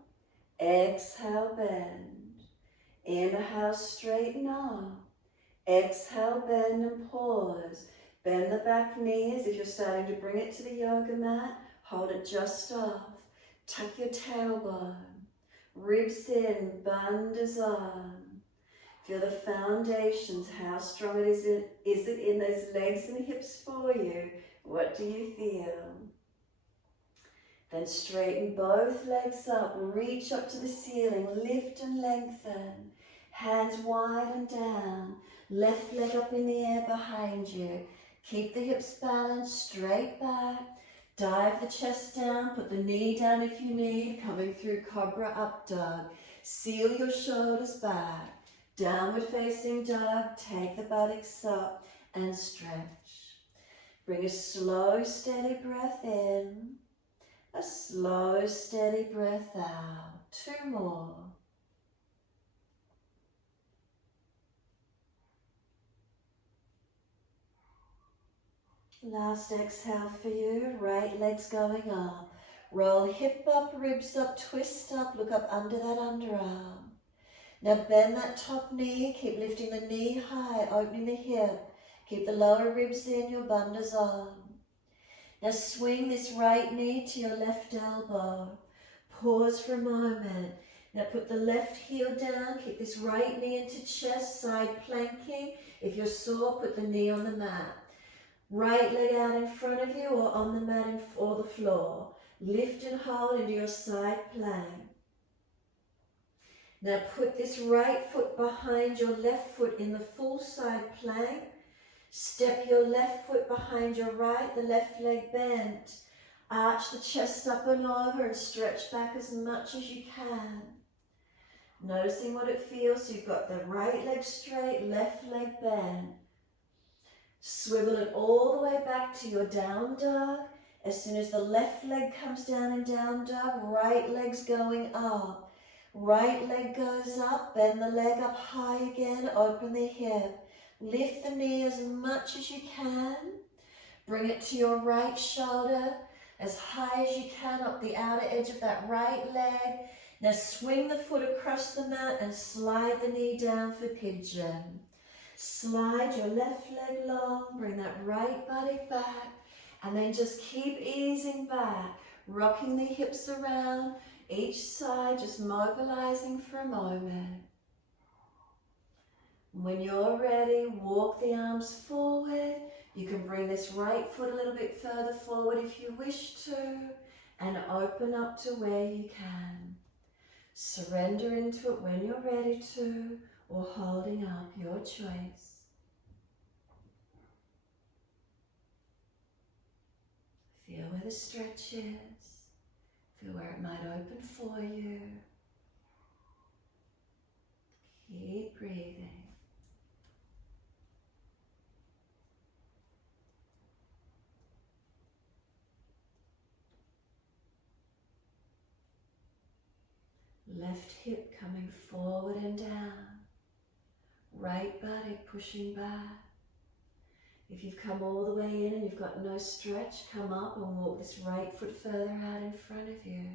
exhale, bend. Inhale, straighten up, exhale, bend and pause. Bend the back knees. If you're starting to bring it to the yoga mat, hold it just off. Tuck your tailbone. Ribs in, bandhas on. Feel the foundations. How strong is it in those legs and hips for you? What do you feel? Then straighten both legs up. Reach up to the ceiling. Lift and lengthen. Hands wide and down. Left leg up in the air behind you. Keep the hips balanced, straight back. Dive the chest down, put the knee down if you need, coming through Cobra Up Dog. Seal your shoulders back. Downward facing dog, take the buttocks up and stretch. Bring a slow, steady breath in. A slow, steady breath out. 2 more. Last exhale for you, right leg's going up. Roll hip up, ribs up, twist up, look up under that underarm. Now bend that top knee, keep lifting the knee high, opening the hip. Keep the lower ribs in, your bandhas on. Now swing this right knee to your left elbow. Pause for a moment. Now put the left heel down, keep this right knee into chest, side planking. If you're sore, put the knee on the mat. Right leg out in front of you or on the mat or the floor. Lift and hold into your side plank. Now put this right foot behind your left foot in the full side plank. Step your left foot behind your right, the left leg bent. Arch the chest up and over and stretch back as much as you can. Noticing what it feels. So you've got the right leg straight, left leg bent. Swivel it all the way back to your down dog. As soon as the left leg comes down in down dog, right leg's going up. Right leg goes up, bend the leg up high again, open the hip. Lift the knee as much as you can. Bring it to your right shoulder as high as you can up the outer edge of that right leg. Now swing the foot across the mat and slide the knee down for pigeon. Slide your left leg long, bring that right body back, and then just keep easing back, rocking the hips around each side, just mobilizing for a moment. When you're ready, walk the arms forward. You can bring this right foot a little bit further forward if you wish to, and open up to where you can. Surrender into it when you're ready to. or holding up, your choice. Feel where the stretch is. Feel where it might open for you. Keep breathing. Left hip coming forward and down. Right buttock pushing back. If you've come all the way in and you've got no stretch, come up and walk this right foot further out in front of you.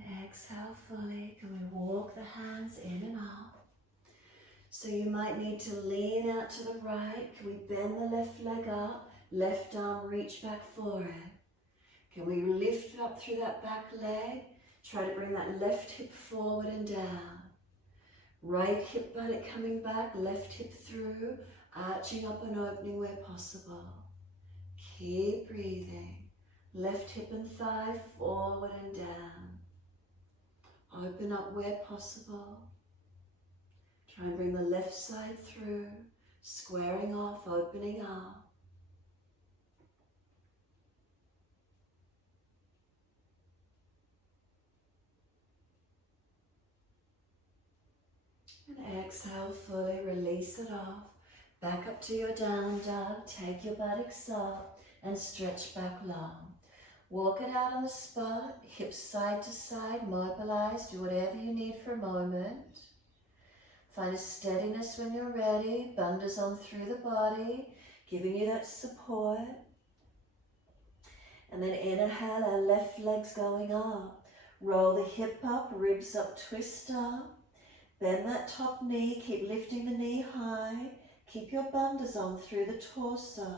And exhale fully. Can we walk the hands in and out? So you might need to lean out to the right. Can we bend the left leg up? Left arm reach back forward. Can we lift up through that back leg? Try to bring that left hip forward and down. Right hip buttock coming back, left hip through, arching up and opening where possible. Keep breathing. Left hip and thigh forward and down. Open up where possible. Try and bring the left side through, squaring off, opening up. And exhale fully, release it off. Back up to your down dog, take your buttocks up and stretch back long. Walk it out on the spot, hips side to side, mobilize, do whatever you need for a moment. Find a steadiness when you're ready, bandhas on through the body, giving you that support. And then inhale, our left leg's going up. Roll the hip up, ribs up, twist up. Bend that top knee, keep lifting the knee high. Keep your bandhas on through the torso,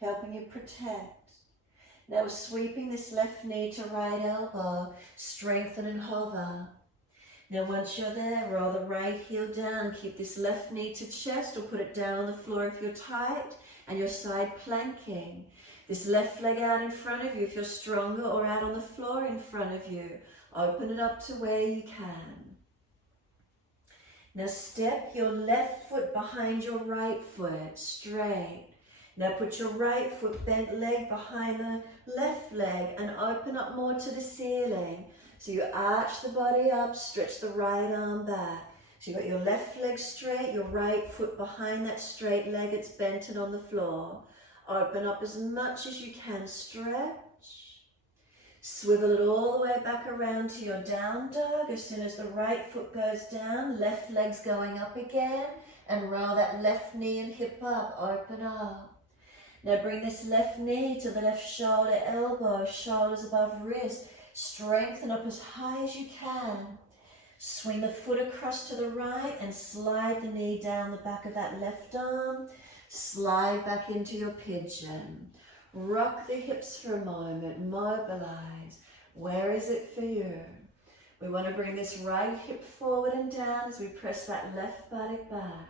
helping you protect. Now we're sweeping this left knee to right elbow, strengthen and hover. Now once you're there, roll the right heel down, keep this left knee to chest or put it down on the floor if you're tight, and your side planking. This left leg out in front of you if you're stronger, or out on the floor in front of you. Open it up to where you can. Now step your left foot behind your right foot, straight. Now put your right foot bent leg behind the left leg and open up more to the ceiling. So you arch the body up, stretch the right arm back. So you've got your left leg straight, your right foot behind that straight leg, it's bent and on the floor. Open up as much as you can, stretch. Swivel it all the way back around to your down dog. As soon as the right foot goes down, left leg's going up again, and roll that left knee and hip up, open up. Now bring this left knee to the left shoulder, elbow, shoulders above wrist. Strengthen up as high as you can. Swing the foot across to the right and slide the knee down the back of that left arm. Slide back into your pigeon. Rock the hips for a moment, mobilize. Where is it for you? We want to bring this right hip forward and down as we press that left buttock back.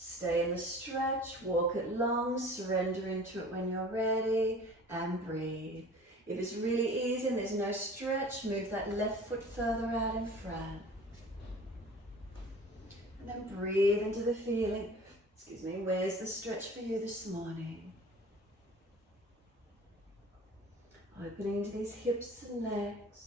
Stay in the stretch, walk it long, surrender into it when you're ready, and breathe. If it's really easy and there's no stretch, move that left foot further out in front. And then breathe into the feeling. Excuse me, where's the stretch for you this morning? Opening into these hips and legs.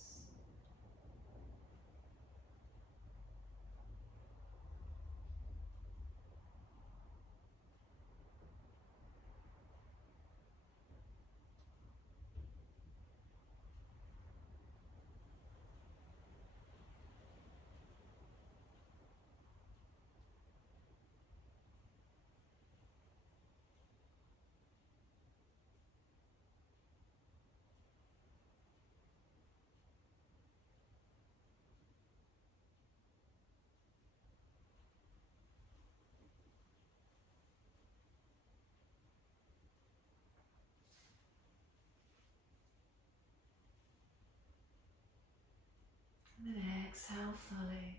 exhale fully.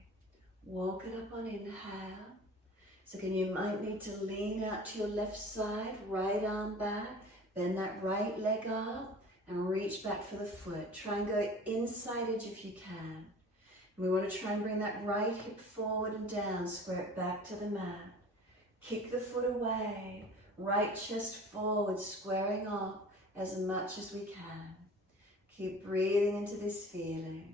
Walk it up on inhale. So again, you might need to lean out to your left side, right arm back, bend that right leg up and reach back for the foot. Try and go inside edge if you can. And we want to try and bring that right hip forward and down, square it back to the mat. Kick the foot away, right chest forward, squaring off as much as we can. Keep breathing into this feeling.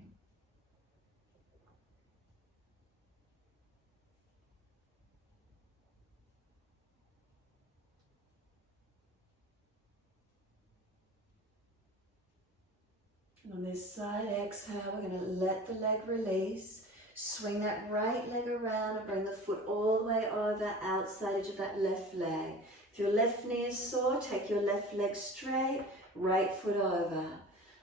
On this side, exhale, we're going to let the leg release. Swing that right leg around and bring the foot all the way over, outside edge of that left leg. If your left knee is sore, take your left leg straight, right foot over.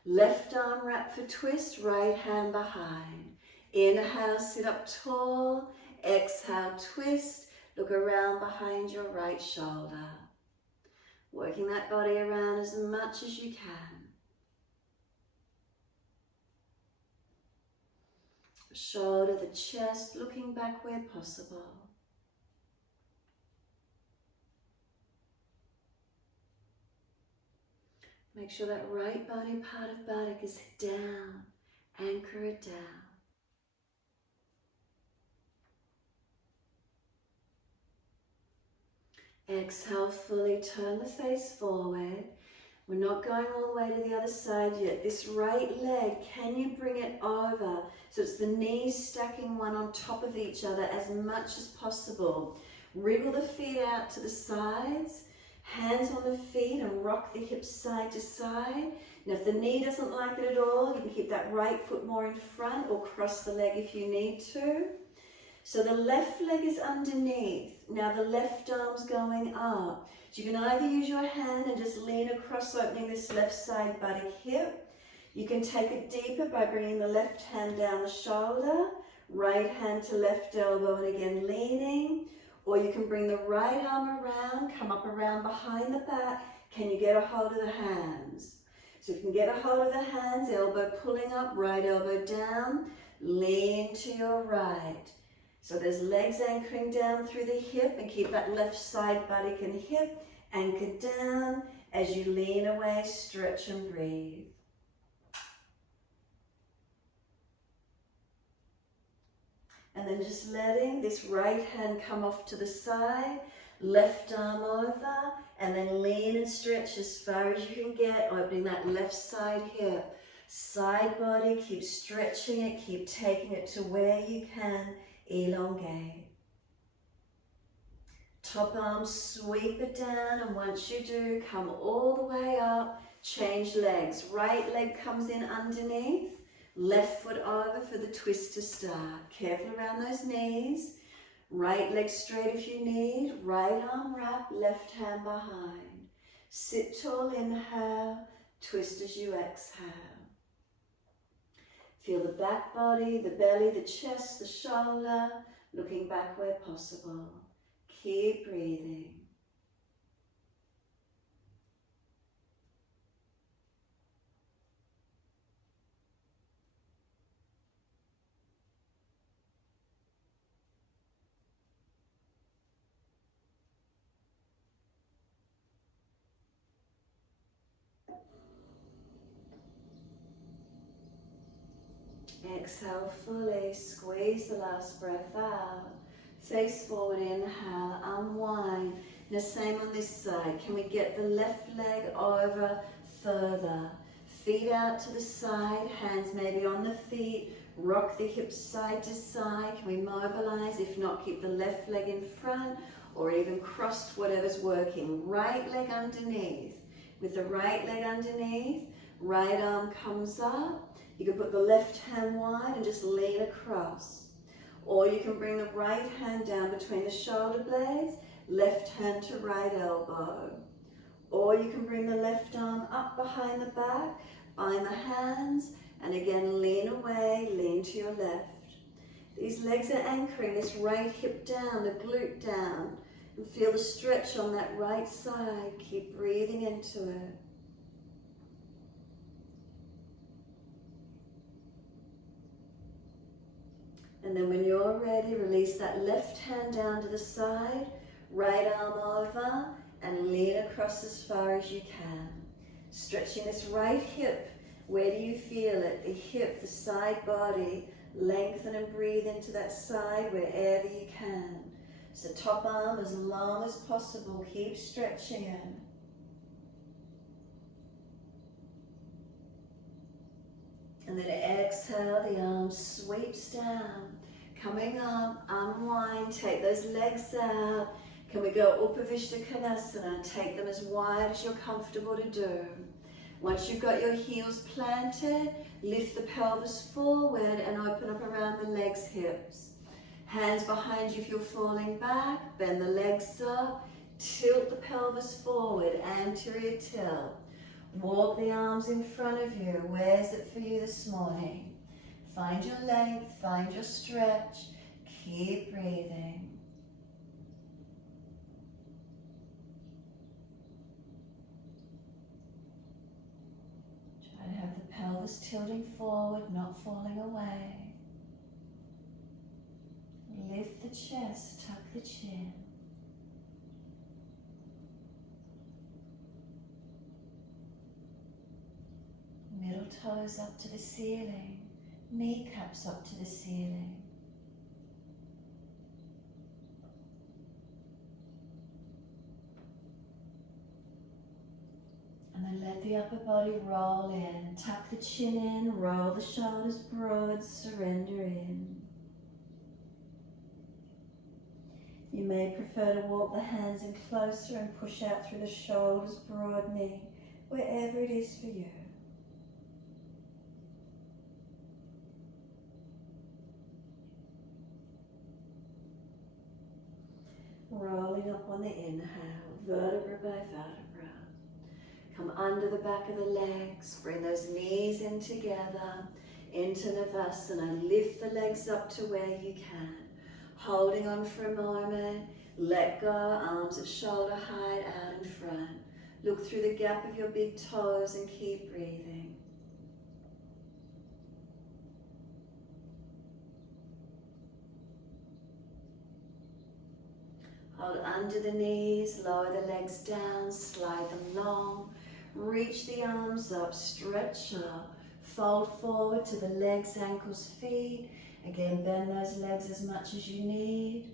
Left arm wrap for twist, right hand behind. Inhale, sit up tall. Exhale, twist. Look around behind your right shoulder. Working that body around as much as you can. Shoulder, the chest, looking back where possible. Make sure that right body part of buttock is down. Anchor it down. Exhale fully, turn the face forward. We're not going all the way to the other side yet. This right leg, can you bring it over? So it's the knees stacking one on top of each other as much as possible. Wriggle the feet out to the sides, hands on the feet and rock the hips side to side. Now if the knee doesn't like it at all, you can keep that right foot more in front or cross the leg if you need to. So the left leg is underneath. Now the left arm's going up. So you can either use your hand and just lean across, opening this left side buttock hip. You can take it deeper by bringing the left hand down the shoulder, right hand to left elbow and again leaning. Or you can bring the right arm around, come up around behind the back. Can you get a hold of the hands? So if you can get a hold of the hands, elbow pulling up, right elbow down, lean to your right. So there's legs anchoring down through the hip and keep that left side buttock and hip anchored down. As you lean away, stretch and breathe. And then just letting this right hand come off to the side, left arm over, and then lean and stretch as far as you can get, opening that left side hip. Side body, keep stretching it, keep taking it to where you can. Elongate. Top arm, sweep it down, and once you do, come all the way up, change legs. Right leg comes in underneath, left foot over for the twist to start. Careful around those knees. Right leg straight if you need, right arm wrap, left hand behind. Sit tall, inhale, twist as you exhale. Feel the back body, the belly, the chest, the shoulder, looking back where possible. Keep breathing. Exhale fully, squeeze the last breath out. Face forward, inhale, unwind. Now same on this side. Can we get the left leg over further? Feet out to the side, hands maybe on the feet. Rock the hips side to side. Can we mobilize? If not, keep the left leg in front or even crossed, whatever's working. Right leg underneath. With the right leg underneath, right arm comes up. You can put the left hand wide and just lean across. Or you can bring the right hand down between the shoulder blades, left hand to right elbow. Or you can bring the left arm up behind the back, bind the hands, and again lean away, lean to your left. These legs are anchoring this right hip down, the glute down, and feel the stretch on that right side. Keep breathing into it. And then when you're ready, release that left hand down to the side, right arm over, and lean across as far as you can. Stretching this right hip. Where do you feel it? The hip, the side body. Lengthen and breathe into that side wherever you can. So top arm as long as possible. Keep stretching it. And then exhale, the arm sweeps down. Coming up, unwind, take those legs out. Can we go Upavishta Konasana? Take them as wide as you're comfortable to do. Once you've got your heels planted, lift the pelvis forward and open up around the legs, hips. Hands behind you if you're falling back, bend the legs up, tilt the pelvis forward, anterior tilt. Walk the arms in front of you. Where's it for you this morning? Find your length, find your stretch. Keep breathing. Try to have the pelvis tilting forward, not falling away. Lift the chest, tuck the chin. Middle toes up to the ceiling, kneecaps up to the ceiling. And then let the upper body roll in. Tuck the chin in, roll the shoulders broad, surrender in. You may prefer to walk the hands in closer and push out through the shoulders, broadening, wherever it is for you. Rolling up on the inhale, vertebra by vertebra. Come under the back of the legs, bring those knees in together, into Navasana. Lift the legs up to where you can. Holding on for a moment, let go, arms at shoulder height, out in front. Look through the gap of your big toes and keep breathing. Hold under the knees, lower the legs down, slide them long. Reach the arms up, stretch up. Fold forward to the legs, ankles, feet. Again, bend those legs as much as you need.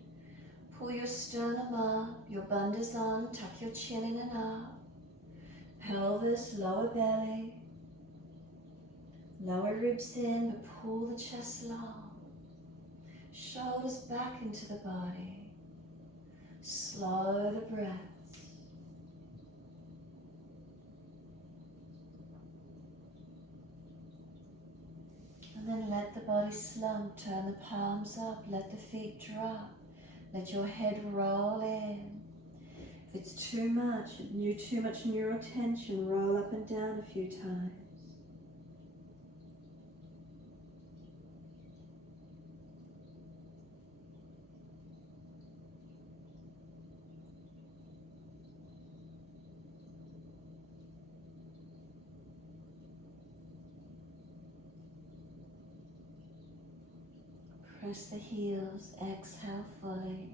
Pull your sternum up, your bandhas on, tuck your chin in and up. Pelvis, lower belly. Lower ribs in, but pull the chest long. Shoulders back into the body. Slow the breath. And then let the body slump, turn the palms up, let the feet drop, let your head roll in. If it's too much neural tension, roll up and down a few times. Press the heels, exhale fully.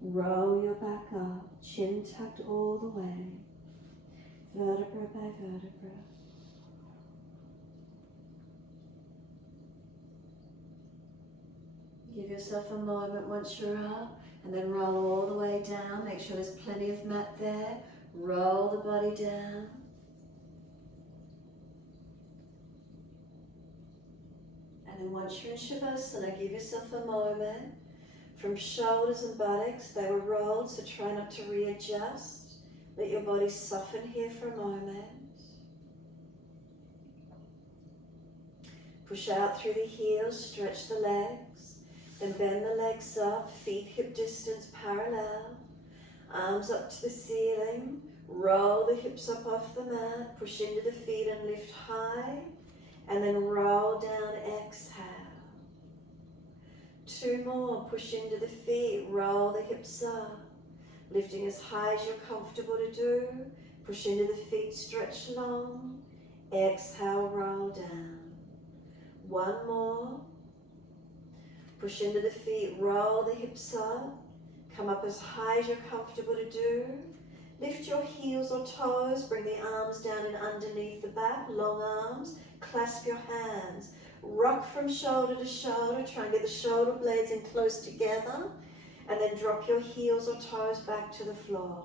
Roll your back up, chin tucked all the way. Vertebra by vertebra. Give yourself a moment once you're up, and then roll all the way down. Make sure there's plenty of mat there. Roll the body down. And then once you're in Shavasana, give yourself a moment. From shoulders and buttocks, they were rolled, so try not to readjust. Let your body soften here for a moment. Push out through the heels, stretch the legs. Then bend the legs up, feet hip distance parallel. Arms up to the ceiling. Roll the hips up off the mat. Push into the feet and lift high. And then roll down, exhale. 2 more, push into the feet, roll the hips up. Lifting as high as you're comfortable to do. Push into the feet, stretch long. Exhale, roll down. 1 more. Push into the feet, roll the hips up. Come up as high as you're comfortable to do. Lift your heels or toes, bring the arms down and underneath the back, long arms. Clasp your hands. Rock from shoulder to shoulder, try and get the shoulder blades in close together. And then drop your heels or toes back to the floor.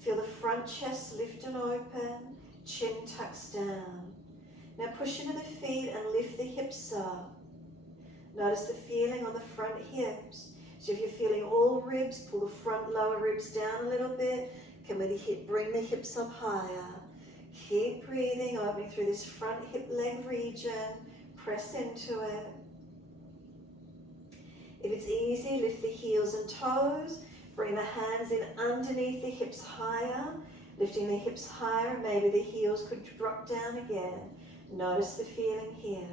Feel the front chest lift and open, chin tucks down. Now push into the feet and lift the hips up. Notice the feeling on the front hips. So if you're feeling all ribs, pull the front lower ribs down a little bit. Come with the hip, bring the hips up higher. Keep breathing, opening through this front hip leg region. Press into it. If it's easy, lift the heels and toes. Bring the hands in underneath the hips higher. Lifting the hips higher, maybe the heels could drop down again. Notice the feeling here.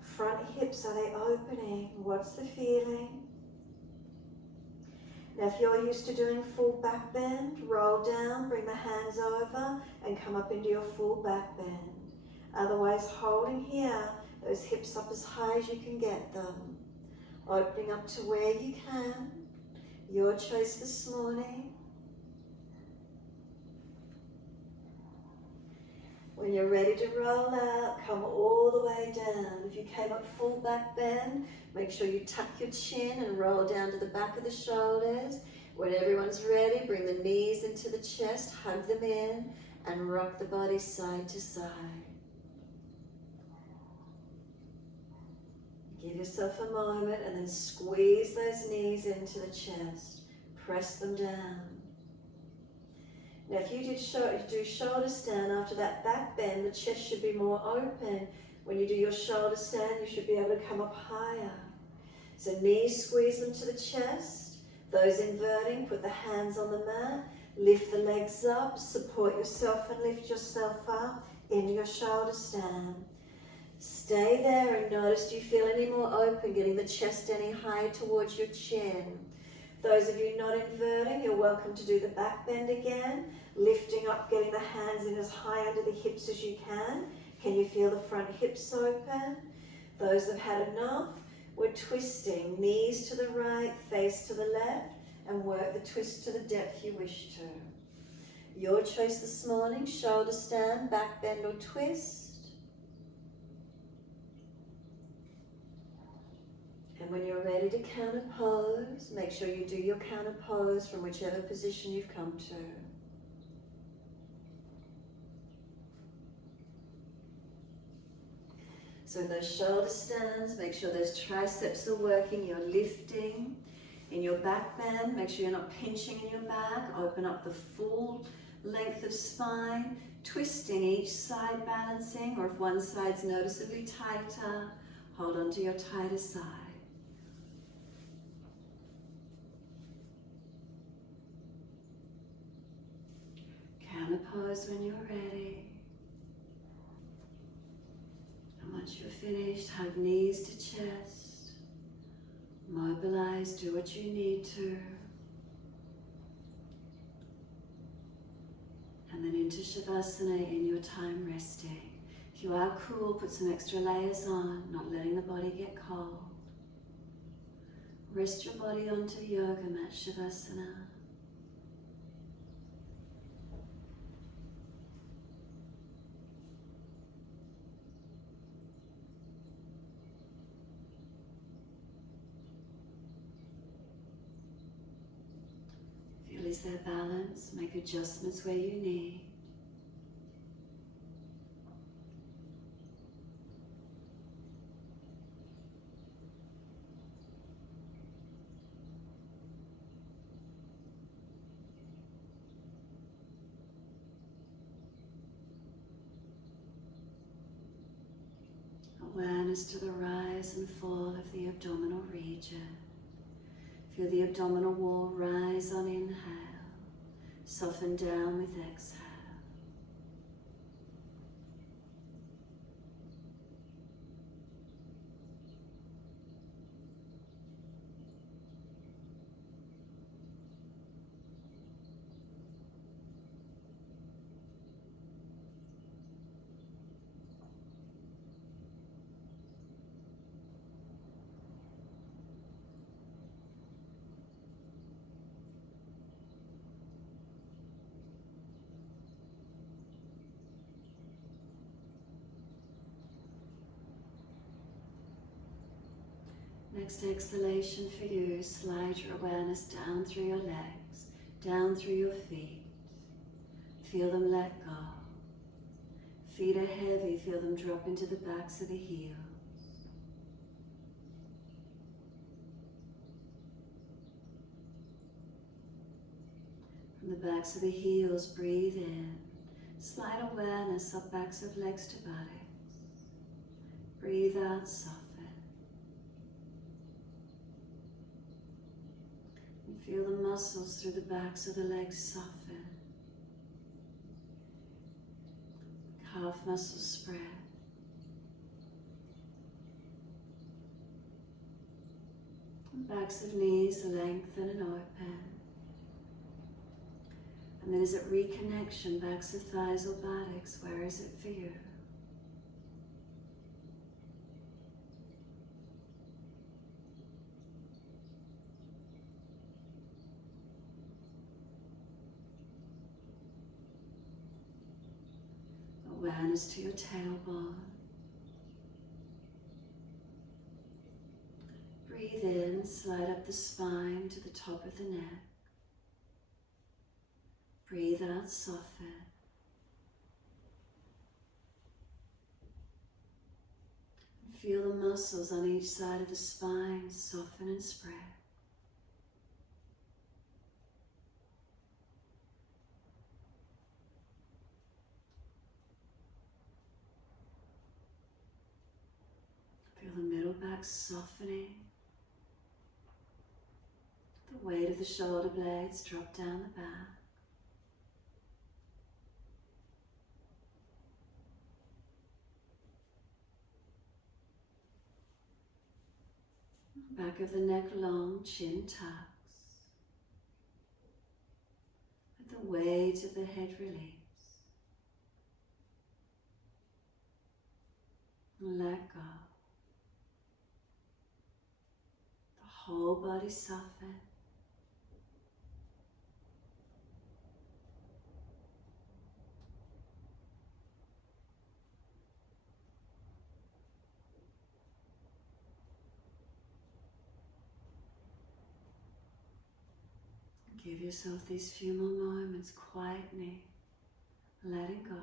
Front hips, are they opening? What's the feeling? Now if you're used to doing full back bend, roll down, bring the hands over and come up into your full back bend. Otherwise, holding here, those hips up as high as you can get them. Opening up to where you can. Your choice this morning. When you're ready to roll out, come all the way down. If you came up full back bend, make sure you tuck your chin and roll down to the back of the shoulders. When everyone's ready, bring the knees into the chest, hug them in, and rock the body side to side. Give yourself a moment and then squeeze those knees into the chest. Press them down. Now if you do shoulder stand after that back bend, the chest should be more open. When you do your shoulder stand, you should be able to come up higher. So knees, squeeze them to the chest. Those inverting, put the hands on the mat. Lift the legs up, support yourself and lift yourself up into your shoulder stand. Stay there and notice, do you feel any more open, getting the chest any higher towards your chin? Those of you not inverting, you're welcome to do the back bend again. Lifting up, getting the hands in as high under the hips as you can. Can you feel the front hips open? Those that have had enough, we're twisting. Knees to the right, face to the left, and work the twist to the depth you wish to. Your choice this morning, shoulder stand, back bend or twist. And when you're ready to counter pose, make sure you do your counter pose from whichever position you've come to. So in those shoulder stands, make sure those triceps are working, you're lifting. In your back bend, make sure you're not pinching in your back, open up the full length of spine, twisting each side, balancing, or if one side's noticeably tighter, hold on to your tighter side. Counter pose when you're ready. And once you're finished, hug knees to chest. Mobilize, do what you need to. And then into Shavasana in your time resting. If you are cool, put some extra layers on, not letting the body get cold. Rest your body onto yoga mat, Shavasana. Is there balance? Make adjustments where you need. Awareness to the rise and fall of the abdominal region. Feel the abdominal wall rise on inhale, soften down with exhale. Next exhalation for you, slide your awareness down through your legs, down through your feet. Feel them let go. Feet are heavy, feel them drop into the backs of the heels. From the backs of the heels, breathe in. Slide awareness up backs of legs to buttocks. Breathe out, soften. And feel the muscles through the backs of the legs soften. Calf muscles spread. And backs of knees lengthen and open. And then is it reconnection, backs of thighs or buttocks? Where is it for you? Awareness to your tailbone. Breathe in, slide up the spine to the top of the neck. Breathe out, soften. And feel the muscles on each side of the spine soften and spread. Feel the middle back softening. The weight of the shoulder blades drop down the back. Back of the neck long, chin tucks. Let the weight of the head release. And let go. The whole body soften. Give yourself these few more moments quietly, letting go.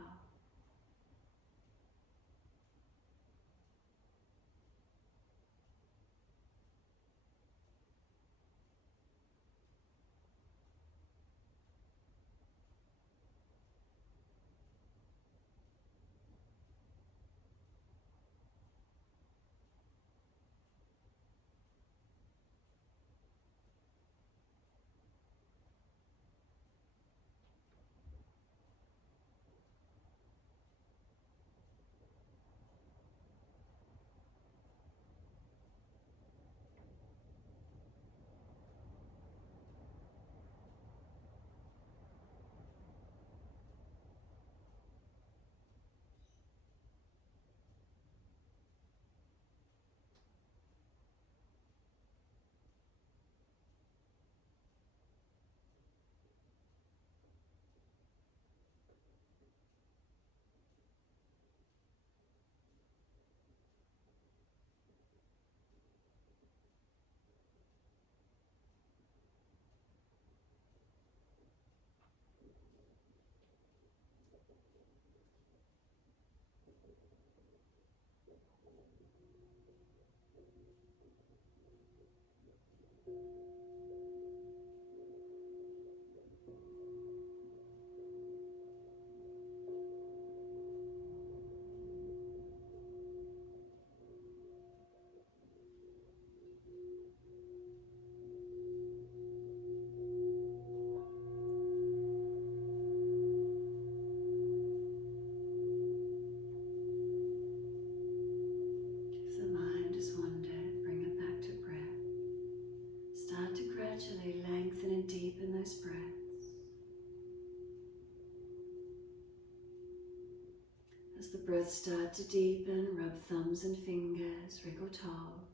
As the breath starts to deepen, rub thumbs and fingers, wriggle toes.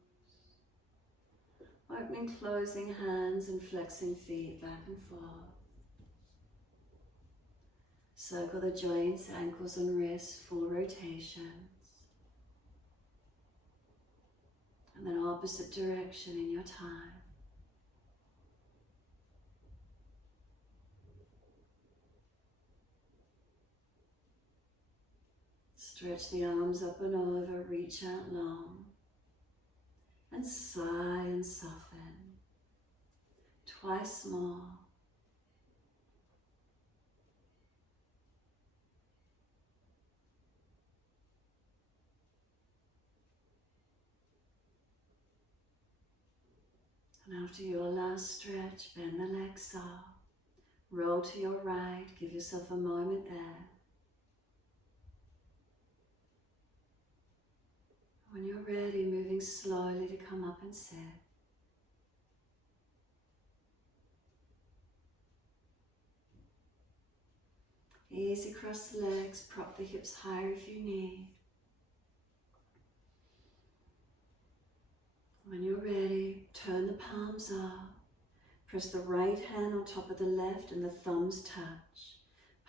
Opening, closing hands and flexing feet back and forth. Circle the joints, ankles and wrists, full rotations. and then opposite direction in your time. Stretch the arms up and over, reach out long, and sigh and soften. Twice more. And after your last stretch, bend the legs up, roll to your right, give yourself a moment there. When you're ready, moving slowly to come up and sit. Easy cross the legs, prop the hips higher if you need. When you're ready, turn the palms up. Press the right hand on top of the left and the thumbs touch.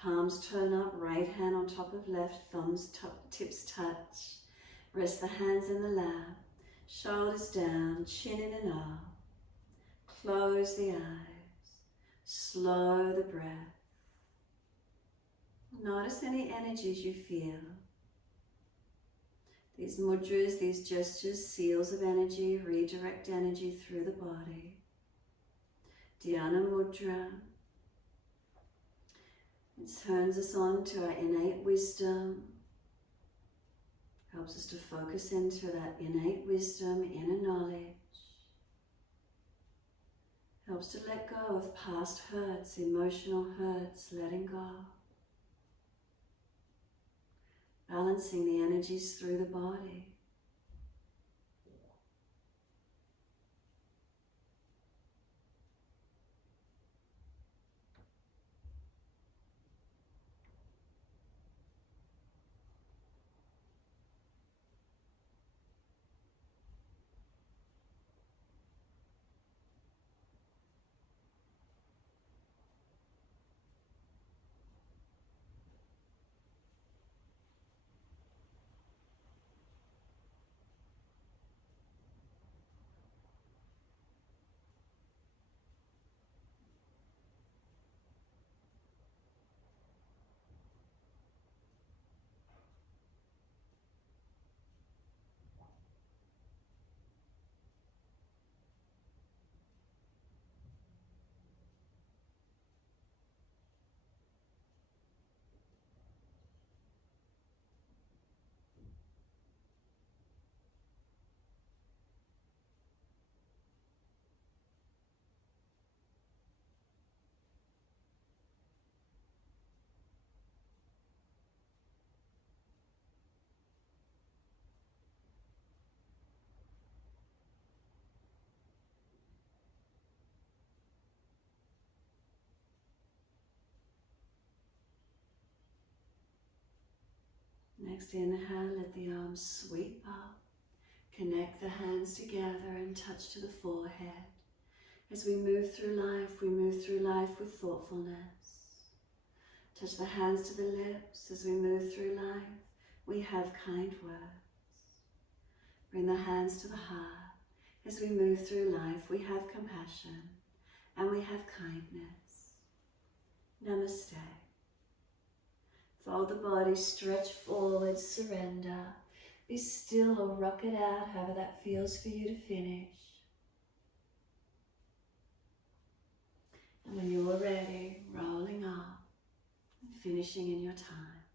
Palms turn up, right hand on top of left, thumbs tips touch. Rest the hands in the lap, shoulders down, chin in and up. Close the eyes, slow the breath. Notice any energies you feel. These mudras, these gestures, seals of energy, redirect energy through the body. Dhyana Mudra. It turns us on to our innate wisdom. Helps us to focus into that innate wisdom, inner knowledge. Helps to let go of past hurts, emotional hurts, letting go. Balancing the energies through the body. Next inhale, let the arms sweep up. Connect the hands together and touch to the forehead. As we move through life with thoughtfulness. Touch the hands to the lips. As we move through life, we have kind words. Bring the hands to the heart. As we move through life, we have compassion and we have kindness. Namaste. Fold the body, stretch forward, surrender. Be still or rock it out, however that feels for you to finish. And when you're ready, rolling up and finishing in your time.